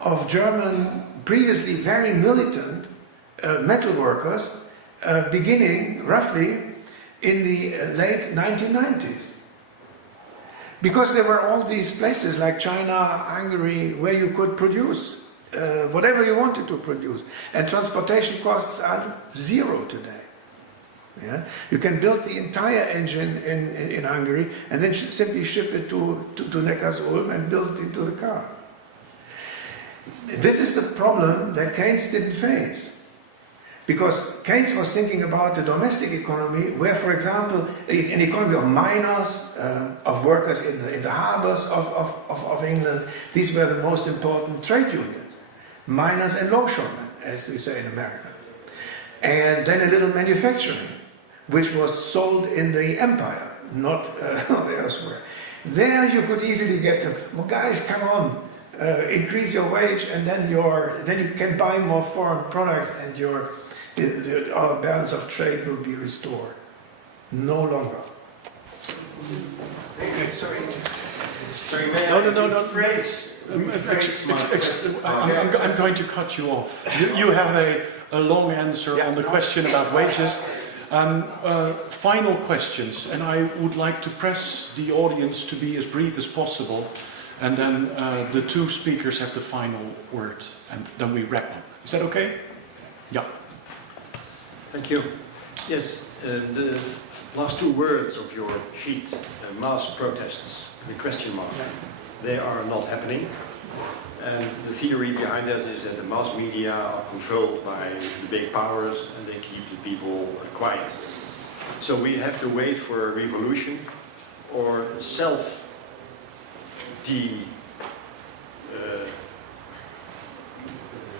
of German, previously very militant metal workers, beginning roughly in the late 1990s. Because there were all these places like China, Hungary, where you could produce whatever you wanted to produce. And transportation costs are zero today. Yeah? You can build the entire engine in Hungary and then simply ship it to Neckarsulm and build it into the car. This is the problem that Keynes didn't face. Because Keynes was thinking about the domestic economy, where, for example, an economy of miners, of workers in the harbors of England, these were the most important trade unions. Miners and longshoremen, as we say in America. And then a little manufacturing, which was sold in the empire, not elsewhere. There you could easily get them, well, guys, come on, increase your wage, and then you can buy more foreign products, and our balance of trade will be restored. No longer. Sorry, may I rephrase I'm going to cut you off. You have a long answer on the question about wages. Final questions, and I would like to press the audience to be as brief as possible, and then the two speakers have the final word, and then we wrap up. Is that okay? Yeah. Thank you. Yes, the last two words of your sheet, mass protests, the question mark, they are not happening. And the theory behind that is that the mass media are controlled by the big powers and they keep the people quiet. So we have to wait for a revolution or self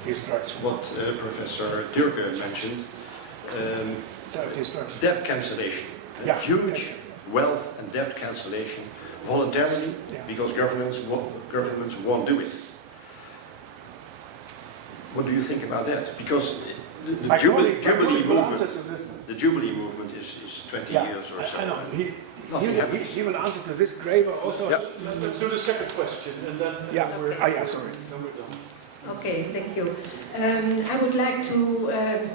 Destruction. what Professor Dirke mentioned, Self-destruction. debt cancellation. Yeah. Huge wealth and debt cancellation voluntarily, Yeah. because governments won't do it. What do you think about that? Because the Jubilee movement, the Jubilee movement is 20 years or so. I know. Nothing happens. He will answer to this. Graeber also. Yeah. Let's do the second question and then Yeah. we're, Sorry. then we're done. Okay, thank you. I would like to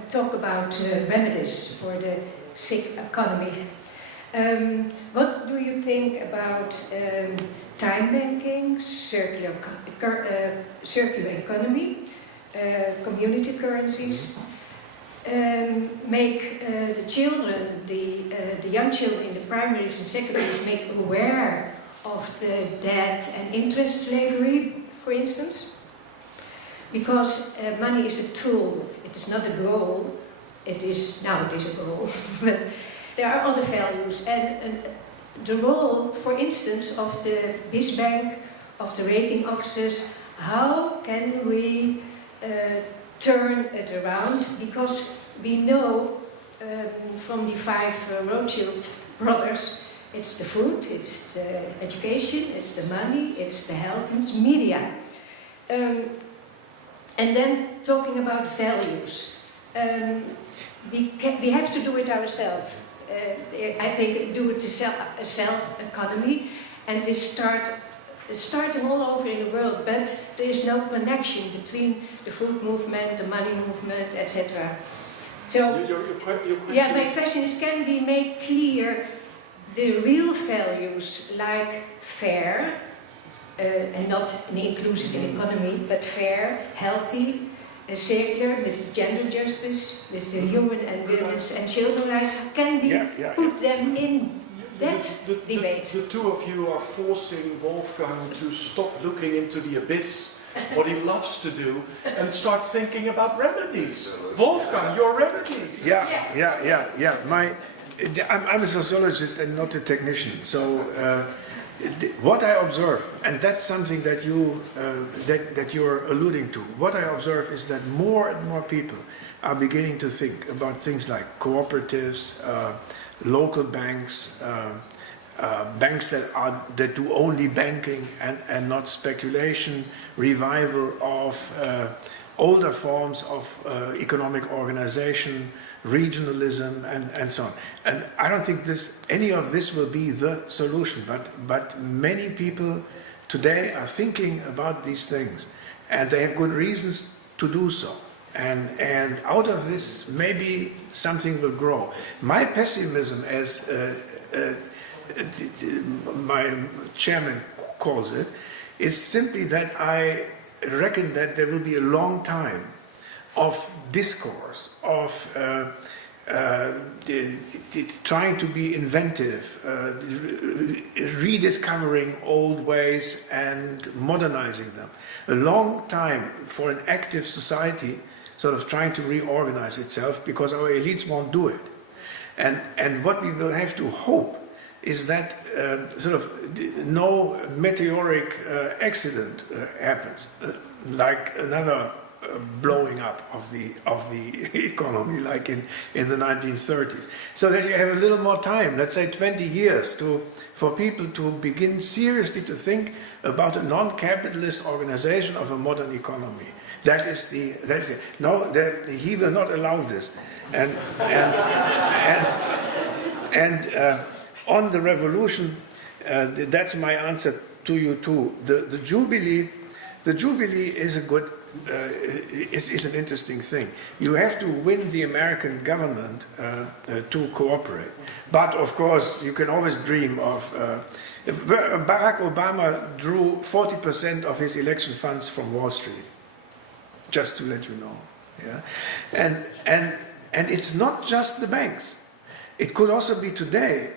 talk about remedies for the sick economy. What do you think about time banking, circular economy, community currencies? Make the children, the young children in the primaries and secondaries, make aware of the debt and interest slavery, for instance? Because money is a tool, it is not a goal. It is a goal, but there are other values. And the role, for instance, of the BIS-bank, of the rating offices, how can we turn it around? Because we know from the 5 Rothschild brothers, it's the food, it's the education, it's the money, it's the health, and it's media. And then talking about values, we have to do it ourselves. I think do it a self-economy, and to start them all over in the world, but there is no connection between the food movement, the money movement, etc. So, Your question yeah, my question is, can we make clear the real values like fair, and not an inclusive economy, but fair, healthy, circular, with gender justice, with the human and women's and children's rights? Can we put them in that debate? The two of you are forcing Wolfgang to stop looking into the abyss, what he loves to do, and start thinking about remedies. Wolfgang, your remedies. Yeah. I'm a sociologist and not a technician, so what I observe, and that's something that you're alluding to. What I observe is that more and more people are beginning to think about things like cooperatives, local banks, banks that do only banking and not speculation, revival of older forms of economic organization, regionalism, and so on. And I don't think any of this will be the solution, but many people today are thinking about these things, and they have good reasons to do so. And out of this, maybe something will grow. My pessimism, as my chairman calls it, is simply that I reckon that there will be a long time of discourse, of trying to be inventive, rediscovering old ways and modernizing them. A long time for an active society sort of trying to reorganize itself, because our elites won't do it. And what we will have to hope is that sort of no meteoric accident happens, like another blowing up of the economy, like in the 1930s. So that you have a little more time, let's say 20 years, for people to begin seriously to think about a non-capitalist organization of a modern economy. He will not allow this. And on the revolution, that's my answer to you too. The Jubilee is a good. Is an interesting thing. You have to win the American government to cooperate. But of course, you can always dream of... Barack Obama drew 40% of his election funds from Wall Street, just to let you know. Yeah? And it's not just the banks. It could also be today,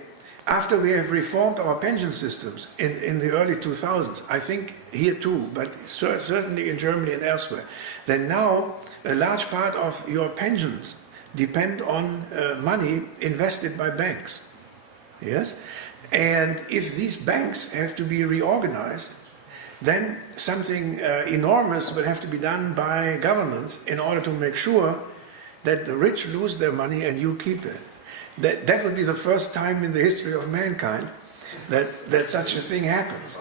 after we have reformed our pension systems in the early 2000s, I think here too, but certainly in Germany and elsewhere, then now a large part of your pensions depend on money invested by banks. Yes? And if these banks have to be reorganized, then something enormous will have to be done by governments in order to make sure that the rich lose their money and you keep it. That would be the first time in the history of mankind that such a thing happens.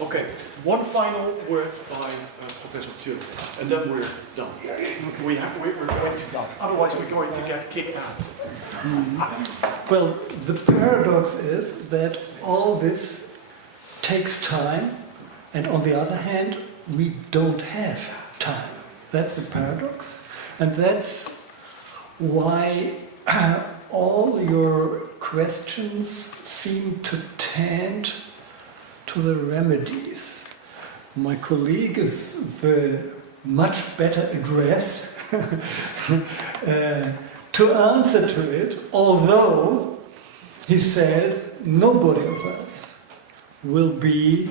Okay, one final word by Professor Thury, and then we're done. We're going to done. Otherwise, we're going to get kicked out. Well, the paradox is that all this takes time, and on the other hand, we don't have time. That's the paradox, and that's why all your questions seem to tend to the remedies. My colleague is the much better address to answer to it, although he says nobody of us will be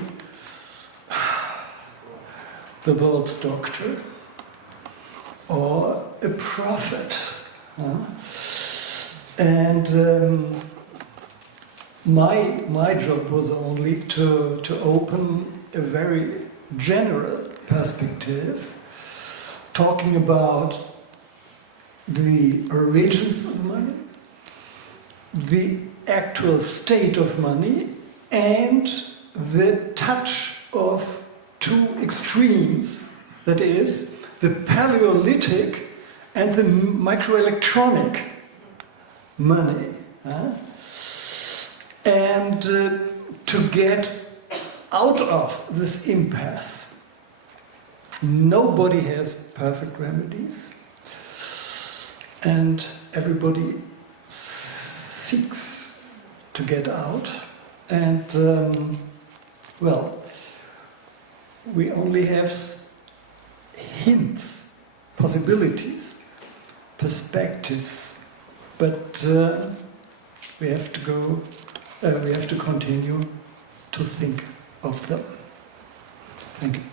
the world's doctor or a prophet. And my job was only to open a very general perspective, talking about the origins of money, the actual state of money, and the touch of two extremes, that is, the Paleolithic and the microelectronic money. And to get out of this impasse, nobody has perfect remedies, and everybody seeks to get out. And well, we only have hints, possibilities, perspectives, but we have to go. We have to continue to think of them. Thank you.